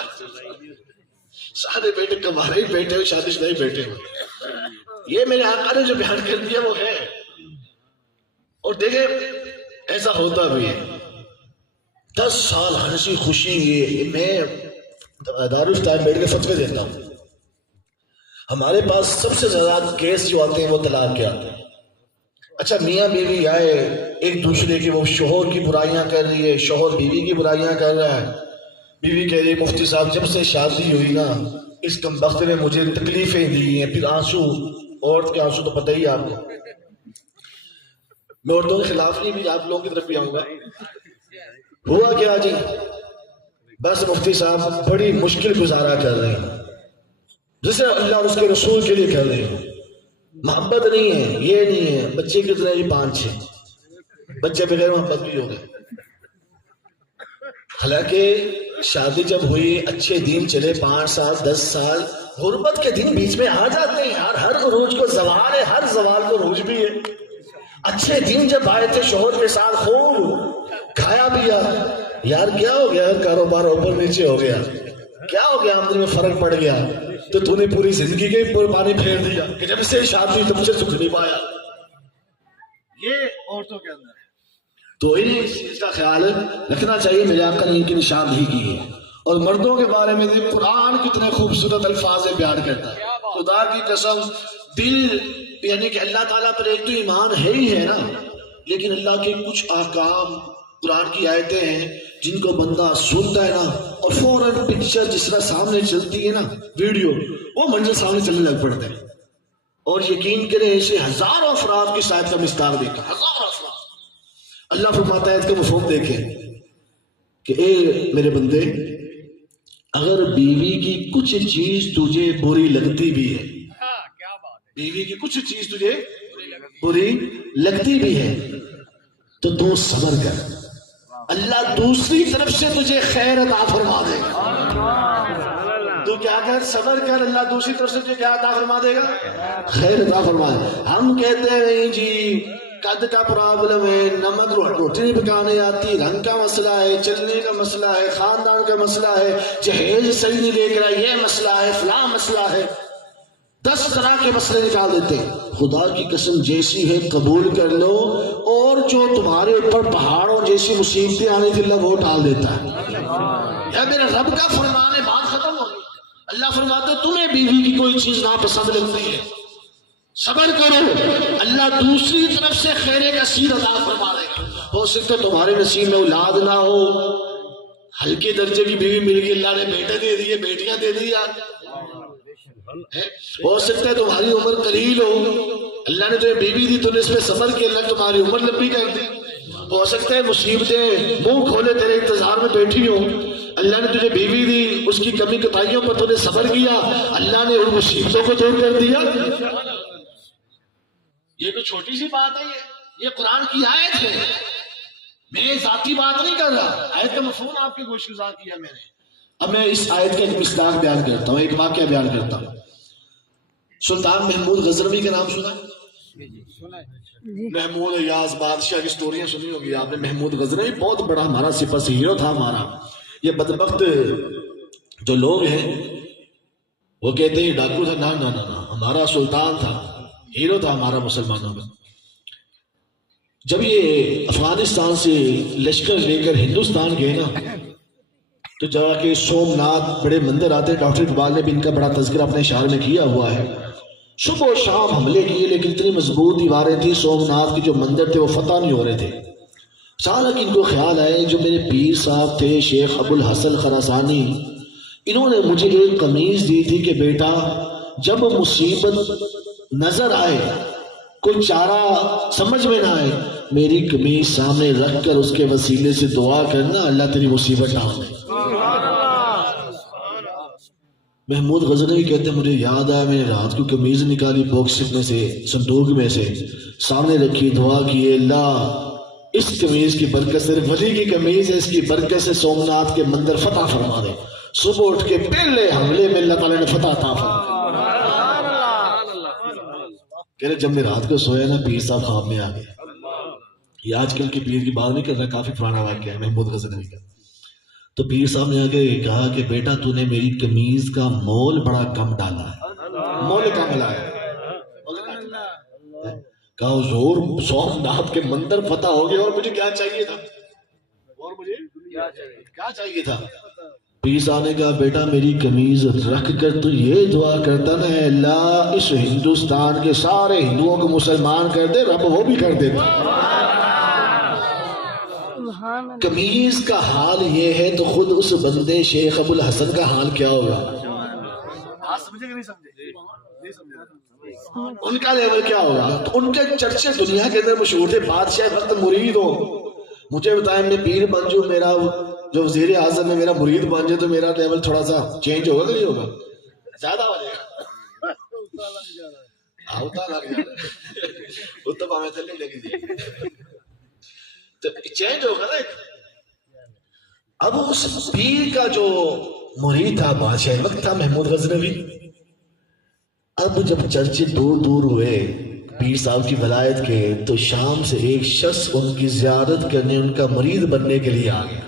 سارے بیٹے کمارے ہی بیٹے ہوئے، شادی شدہ ہی بیٹے ہوئے. یہ میرے آقا نے جو بیان کر دیا وہ ہے. اور دیکھیں ایسا ہوتا بھی ہے. 10 سال ہنسی خوشی یہ میں دارالفتہ بیٹھ کے فتوے دیتا ہوں. ہمارے پاس سب سے زیادہ کیس جو آتے ہیں وہ طلاق کے آتے ہیں. اچھا میاں بیوی آئے ایک دوسرے کی، وہ شوہر کی برائیاں کر رہی ہے، شوہر بیوی کی برائیاں کر رہا ہے. بیوی کہہ رہی ہے مفتی صاحب جب سے شادی ہوئی نا اس کمبخت نے مجھے تکلیفیں دی ہیں. پھر آنسو، عورت کے آنسو تو پتہ ہی آپ کو. میں عورتوں کے خلاف نہیں بھی، آپ لوگوں کی طرف بھی آؤں گا. ہوا کیا جی؟ بس مفتی صاحب بڑی مشکل گزارا کر رہے ہیں، جسے اللہ اور اس کے رسول کے لیے کر رہے ہیں. محبت نہیں ہے، یہ نہیں ہے. بچے کتنے جی؟ 5-6 بچے بغیر محبت بھی ہو گئے. حالانکہ شادی جب ہوئی اچھے دن چلے 5 سال 10 سال، غربت کے دن بیچ میں آ جاتے ہیں یار. ہر عروج کو زوال ہے، ہر زوال کو عروج بھی ہے. اچھے دن جب آئے تھے شوہر کے ساتھ خوب کھایا پیا، یار کیا ہو گیا؟ کاروبار اوپر نیچے ہو گیا، کیا ہو گیا؟ آمدنی میں فرق پڑ گیا تو تو نے پوری زندگی کے اوپر پانی پھیر دیا کہ جب سے شادی تب سے سکھ نہیں پایا. یہ عورتوں کے اندر ہے. تو انہیں اس چیز کا خیال رکھنا چاہیے. میرے آقا نے ان کی نشاندہی کی ہے. اور مردوں کے بارے میں قرآن کتنے خوبصورت الفاظ بیان کرتا ہے. خدا کی قسم دل یعنی کہ اللہ تعالیٰ پر ایک تو ایمان ہے ہی ہے نا، لیکن اللہ کے کچھ احکام قرآن کی آیتیں ہیں جن کو بندہ سنتا ہے نا اور فوراً پکچر جس طرح سامنے چلتی ہے نا، ویڈیو وہ منظر سامنے چلنے لگ پڑتا ہے. اور یقین کریں ایسے ہزاروں افراد کی شاید کا مستار دیکھا، ہزاروں افراد. اللہ فرماتا ہے اس کا مفہوم دیکھیں کہ اے میرے بندے اگر بیوی کی کچھ چیز تجھے بری لگتی بھی ہے، بیوی کی کچھ چیز تجھے بری لگتی بھی ہے تو تو صبر کر، اللہ دوسری طرف سے تجھے خیر عطا فرما دے گا. تو کیا کر؟ صبر کر، اللہ دوسری طرف سے تجھے کیا عطا فرما دے گا؟ خیر عطا فرما دے. ہم کہتے ہیں نہیں جی قد کا پرابلم ہے، نمک روٹی نہیں پکانے آتی، رنگ کا مسئلہ ہے، چلنے کا مسئلہ ہے، خاندان کا مسئلہ ہے، جہیز صحیح نہیں لے کر یہ مسئلہ ہے، فلاں مسئلہ ہے. 10 طرح کے مسئلے نکال دیتے ہیں. خدا کی قسم جیسی ہے قبول کر لو، اور جو تمہارے اوپر پہاڑوں جیسی مصیبتیں آنے تھی اللہ وہ ٹال دیتا ہے. یا میرے رب کا فرمان ہے، بات ختم ہو گئی. اللہ فرماتے تمہیں بیوی کی کوئی چیز ناپسند لگتی ہے، صبر کرو، اللہ دوسری طرف سے خیر کثیر عطا فرما دے گا. ہو سکتا ہے تمہارے نصیب میں اولاد نہ ہو، ہلکے درجے کی بیوی مل گئی، اللہ نے بیٹے دے دیے، بیٹیاں دے دی یار. ہو سکتا ہے تمہاری عمر قلیل ہو، اللہ نے تمہیں بیوی دی، تو نے اس میں صبر کیا، اللہ تمہاری عمر لمبی کر دی. ہو سکتا ہے مصیبتیں منہ کھولے تیرے انتظار میں بیٹھی ہوں، اللہ نے تجھے بیوی دی، اس کی کمی کوتاہیوں پر تو نے صبر کیا، اللہ نے ان مصیبتوں کو دور کر دیا. یہ کوئی چھوٹی سی بات ہے، یہ قرآن کی آیت ہے، میں ذاتی بات نہیں کر رہا. آیت کا مفہوم آپ کے گوش گزار کیا میں نے. اب میں اس آیت کا ایک مصداق بیان کرتا ہوں، ایک واقعہ بیان کرتا ہوں. سلطان محمود غزنوی کا نام سنا؟ محمود ایاز بادشاہ کی سٹوریاں سنی ہوگی آپ نے. محمود غزنوی بہت بڑا ہمارا سپہ سالار تھا ہمارا. یہ بدبخت جو لوگ ہیں وہ کہتے ہیں ڈاکو تھا، نہ نہ نہ، ہمارا سلطان تھا، ہیرو تھا ہمارا مسلمانوں میں. جب یہ افغانستان سے لشکر لے کر ہندوستان گئے نا، تو جا کے سومناتھ بڑے مندر آتے ہیں. ڈاکٹر اقبال نے بھی ان کا بڑا تذکرہ اپنے اشعار میں کیا ہوا ہے. صبح و شام حملے کیے لیکن اتنی مضبوط دیواریں تھیں، سومناتھ کے جو مندر تھے وہ فتح نہیں ہو رہے تھے. اچانک ان کو خیال آئے، جو میرے پیر صاحب تھے شیخ ابو الحسن خراسانی، انہوں نے مجھے ایک قمیض دی تھی کہ بیٹا جب مصیبت نظر آئے، کوئی چارہ سمجھ میں نہ آئے، میری قمیض سامنے رکھ کر اس کے وسیلے سے دعا کرنا، اللہ تیری مصیبت ٹال دے. محمود غزنوی کہتے ہیں مجھے یاد آیا، میں نے رات کو قمیض نکالی باکس میں سے، صندوق میں سے، سامنے رکھی، دعا کی، اللہ اس قمیض کی برکت سے، ولی کی قمیض ہے، اس کی برکت سے سومناتھ کے مندر فتح فرما دے. صبح اٹھ کے پہلے حملے میں اللہ تعالیٰ نے فتح عطا فرما. کہہ رہے جب میں رات کو سویا نا، پیر صاحب خواب میں آ گئے. یہ آج کل کے پیر کی بات نہیں کر رہا، کافی پرانا واقعہ ہے محمود غزنوی کا. تو پیر صاحب نے آگے کہا کہ بیٹا تو نے میری قمیض کا مول بڑا کم ڈالا ہے، مول کم لایا. کہا حضور سومناتھ کے مندر فتح ہو گئے اور مجھے کیا چاہیے تھا، اور مجھے کیا چاہیے تھا. پیر صاحب نے کہا بیٹا میری قمیض رکھ کر تو یہ دعا کرتا نا، اللہ اس ہندوستان کے سارے ہندوؤں کو مسلمان کر دے، رب وہ بھی کر دیتا. قمیض کا حال یہ ہے تو خود اس بندے شیخ ابو الحسن کا حال کیا ہوگا. سمجھے کہ نہیں سمجھے؟ ان کا لیول کیا ہوگا. تو ان کے چرچے دنیا کے اندر مشہور تھے. بادشاہ وقت مرید ہو، مجھے بتائیں میں پیر بن جاؤں، میرا جو وزیر اعظم ہے میرا مرید بن جائے، تو میرا لیول تھوڑا سا چینج ہوگا کہ نہیں ہوگا؟ زیادہ ہو جائے گا، ہوتا لگ جائے گا، تو ہمیں تھلے لگی جائے تو چینج ہوگا نا. اب اس پیر کا جو مرید تھا بادشاہ وقت تھا محمود غزنوی. اب جب چرچے دور دور ہوئے پیر صاحب کی ولایت کے، تو شام سے ایک شخص ان کی زیارت کرنے، ان کا مرید بننے کے لیے آ گیا.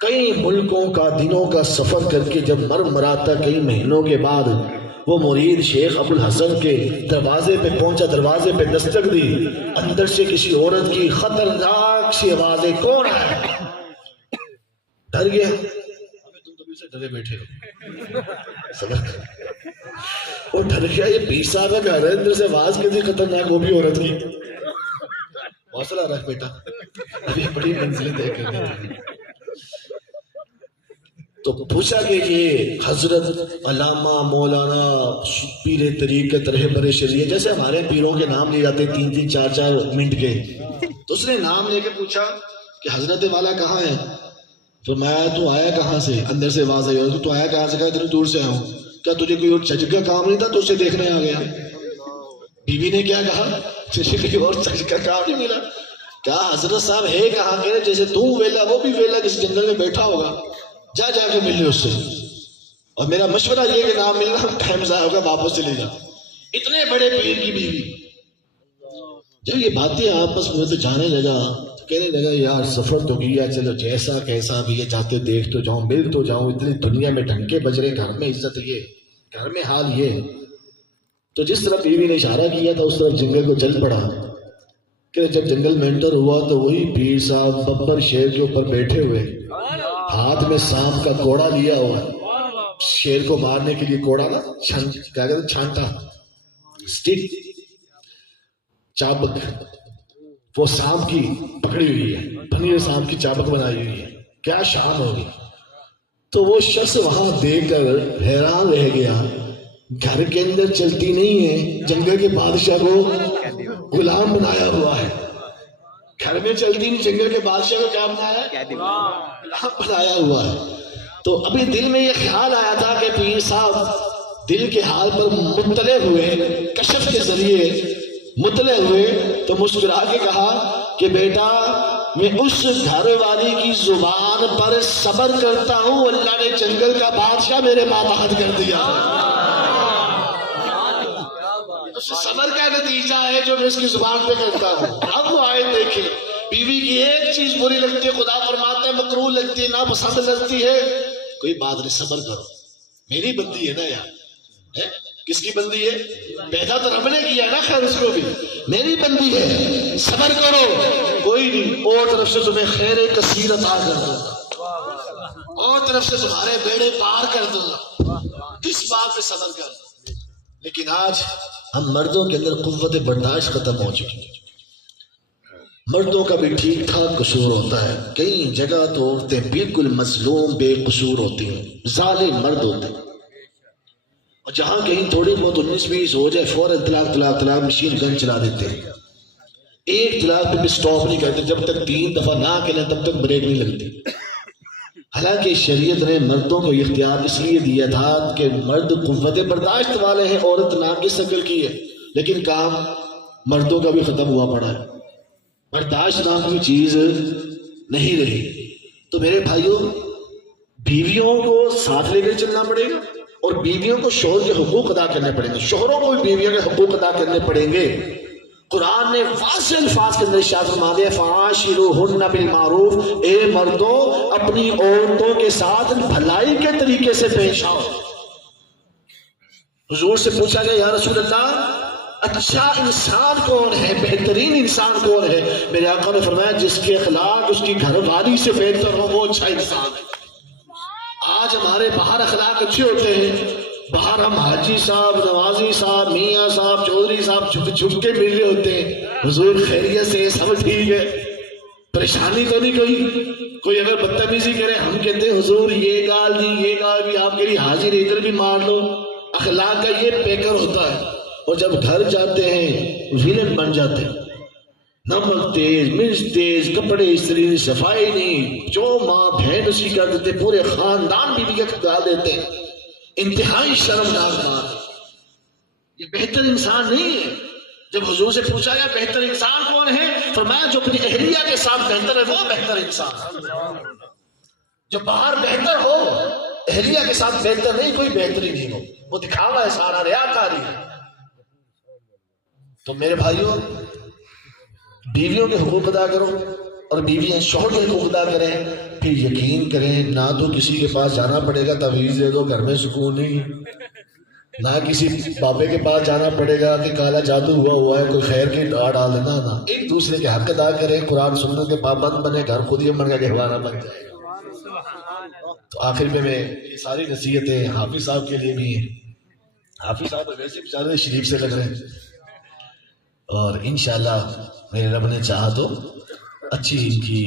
کئی ملکوں کا دنوں کا سفر کر کے جب مراتا کئی مہینوں کے بعد وہ مرید شیخ ابو الحسن کے دروازے پہ پہنچا، دروازے پہ دستک دی. اندر سے کسی عورت کی خطرناک سی آوازیں، کون ہے؟ ڈر گیا. تم تو سے ڈرے بیٹھے ہو، وہ ڈر گیا. یہ پیر صاحب کا گھر ہے، اندر سے آواز کیسی خطرناک، وہ بھی عورت کی. حوصلہ رکھ بیٹا، ابھی بڑی منزلیں طے کرنی ہیں. تو پوچھا کہ یہ حضرت علامہ مولانا پیر طریقت رہبر شریعت، جیسے ہمارے پیروں کے نام لیے جاتے 3-3 4-4 منٹ کے، تو اس نے نام لے کے پوچھا کہ حضرت والا کہاں ہے. تو میں تو آیا کہاں سے؟ اندر سے آواز آئی. تو آیا کہاں سے؟ کہا اتنی دور سے آیا ہوں. کیا تجھے کوئی اور چج کا کام نہیں تھا تو اسے دیکھنے آ گیا؟ بیوی نے کیا کہا؟ تجھے کوئی اور چج کا کام نہیں ملا؟ کہا حضرت صاحب ہے کہاں؟ کہہ رہے جیسے تو ویلا وہ بھی ویلا کسی جنگل میں بیٹھا ہوگا، جا جا کے مل لے اس سے. اور میرا مشورہ یہ کہ نام ملنا ٹائم ضائع ہوگا، واپس چلے جا. اتنے بڑے پیر کی بیوی. جب یہ باتیں آپس میں تو جانے لگا، تو کہنے لگا یار سفر تو کیا، چلو جیسا کیسا بھی ہے، جاتے دیکھ تو جاؤں، مل تو جاؤں. اتنی دنیا میں ڈھنکے بج رہے، گھر میں عزت یہ، گھر میں حال یہ. تو جس طرح بیوی نے اشارہ کیا تھا اس طرف جنگل کو چل پڑا. کہ جب جنگل میں انٹر ہوا تو وہی پیر صاحب ببر شیر کے اوپر بیٹھے ہوئے، ہاتھ میں سانپ کا کوڑا لیا ہوا، شیر کو مارنے کے لیے کوڑا نا، کیا کہتے ہیں چھانٹا، سٹک، چابک، وہ سانپ کی پکڑی ہوئی ہے، پنیر سانپ کی چابک بنائی ہوئی ہے. کیا شان ہوگی. تو وہ شخص وہاں دیکھ کر حیران رہ گیا. گھر کے اندر چلتی نہیں ہے، جنگل کے بادشاہ کو غلام بنایا ہوا ہے. گھر میں چلتی نہیں، جنگل کے بادشاہ کو کیا بنایا ہے؟ غلام بنایا ہوا ہے. تو ابھی دل میں یہ خیال آیا تھا کہ پیر صاحب دل کے حال پر مطلع ہوئے، کشف کے ذریعے مطلع ہوئے، تو مسکرا کے کہا کہ بیٹا میں اس گھر والی کی زبان پر صبر کرتا ہوں، اللہ نے جنگل کا بادشاہ میرے ماتحت کر دیا. اس صبر کا نتیجہ ہے جو میں اس کی زبان پہ کرتا ہوں. اب وہ آئے دیکھیں، بیوی کی ایک چیز بری لگتی ہے، خدا فرماتا ہے مکروہ لگتی ہے، ناپسند لگتی ہے، کوئی بات نہیں، صبر کرو، میری بندی ہے نا یار. کس کی بندی ہے؟ پیدا تو رب نے کیا نا، خیر اس کو بھی میری بندی ہے، صبر کرو، کوئی نہیں، اور طرف سے تمہیں خیر کثیر عطا کر دوں گا، اور طرف سے تمہارے بیڑے پار کر دوں گا، اس بات پہ صبر کر. لیکن آج ہم مردوں کے اندر قوت برداشت ختم ہو چکی ہے. مردوں کا بھی ٹھیک ٹھاک قصور ہوتا ہے، کئی جگہ تو عورتیں بالکل مظلوم بے قصور ہوتی ہیں، ظالم مرد ہوتے ہیں، اور جہاں کہیں تھوڑی بہت 19-20 ہو جائے فوراً طلاق طلاق طلاق مشین گن چلا دیتے ہیں. ایک طلاق پہ بھی سٹاپ نہیں کرتے، جب تک 3 دفعہ نہ کہلیں تب تک بریک نہیں لگتی. حالانکہ شریعت نے مردوں کو اختیار اس لیے دیا تھا کہ مرد قوت برداشت والے ہیں، عورت ناقص عقل کی ہے. لیکن کام مردوں کا بھی ختم ہوا پڑا ہے، برداشت نام کی چیز نہیں رہی. تو میرے بھائیوں، بیویوں کو ساتھ لے کر چلنا پڑے گا، اور بیویوں کو شوہر کے حقوق ادا کرنے پڑیں گے، شوہروں کو بھی بیویوں کے حقوق ادا کرنے پڑیں گے. قرآن نے واضح الفاظ کے اندر ارشاد فرما دیا فَعَاشِرُوهُنَّ بِالْمَعْرُوفِ، اے مردوں اپنی عورتوں کے ساتھ بھلائی کے طریقے سے پیش آؤ. حضور سے پوچھا گیا یا رسول اللہ اچھا انسان کون ہے، بہترین انسان کون ہے؟ میرے آقا نے فرمایا جس کے اخلاق اس کی گھر والی سے بہتر ہو وہ اچھا انسان ہے. آج ہمارے باہر اخلاق اچھے ہوتے ہیں، باہر ہم حاجی صاحب، نوازی صاحب، میاں صاحب، چودھری صاحب جھک کے مل رہے ہوتے ہیں، حضور خیریت سے، سب ٹھیک ہے، پریشانی تو نہیں کوئی اگر بدتمیزی کرے ہم کہتے ہیں حضور یہ گال دی، یہ گال بھی، آپ کے لیے حاضر ادھر بھی مار لو. اخلاق کا یہ پیکر ہوتا ہے. اور جب گھر جاتے ہیں ویلن بن جاتے ہیں، نمک تیز، مرچ تیز، کپڑے استری، صفائی نہیں، جو ماں بہن اسی کر دیتے، پورے خاندان بھی ڈال دیتے ہیں. انتہائی شرمناک بات. یہ بہتر انسان نہیں ہے. جب حضور سے پوچھا گیا بہتر انسان کون ہے، فرمایا جو اپنی اہلیہ کے ساتھ بہتر ہے وہ بہتر انسان. جو باہر بہتر ہو، اہلیہ کے ساتھ بہتر نہیں، کوئی بہتری نہیں ہو، وہ دکھاوا ہے، سارا ریاکاری ہے. تو میرے بھائیوں، بیویوں کے حقوق ادا کرو، اور بیویاں شوہر کے حقوق ادا کریں. پھر یقین کریں نہ تو کسی کے پاس جانا پڑے گا تعویذ دے دو گھر میں سکون نہیں، نہ کسی بابے کے پاس جانا پڑے گا کہ کالا جادو ہوا ہے کوئی خیر کی ڈال دینا. نہ ایک دوسرے کے حق ادا کریں، قرآن سنت کے پابند بنے، گھر خود ہی امن کا گہوارہ بن جائے. تو آخر میں یہ ساری نصیحتیں حافظ صاحب کے لیے بھی ہیں. حافظ صاحب ویسے بیچارے شریف سے لگ رہے ہیں، اور انشاءاللہ میرے رب نے چاہا تو اچھی ان کی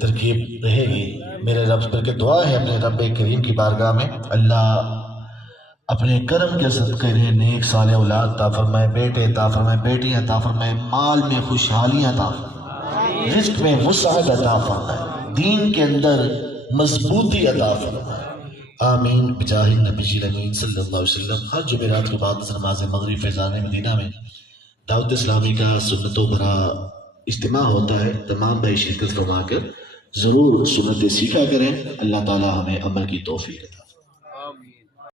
ترکیب رہے گی. میرے رب پر کے دعا ہے اپنے رب کریم کی بارگاہ میں، اللہ اپنے کرم کے صدقے نیک صالح اولاد عطا فرمائے، بیٹے عطا فرمائے، بیٹیاں عطا فرمائے، مال میں خوشحالیاں عطا فرمائے، رزق میں وسعت عطا فرمائے، دین کے اندر مضبوطی عطا فرمائے. آمین بجاہ نبی الامین صلی اللہ علیہ وسلم. ہر جمعرات کے بعد نماز مغرب فیضان مدینہ میں دعوت اسلامی کا سنتوں بھرا اجتماع ہوتا ہے. تمام بھائی شرکت فرما کر ضرور سنتیں سیکھا کریں. اللہ تعالی ہمیں عمل کی توفیق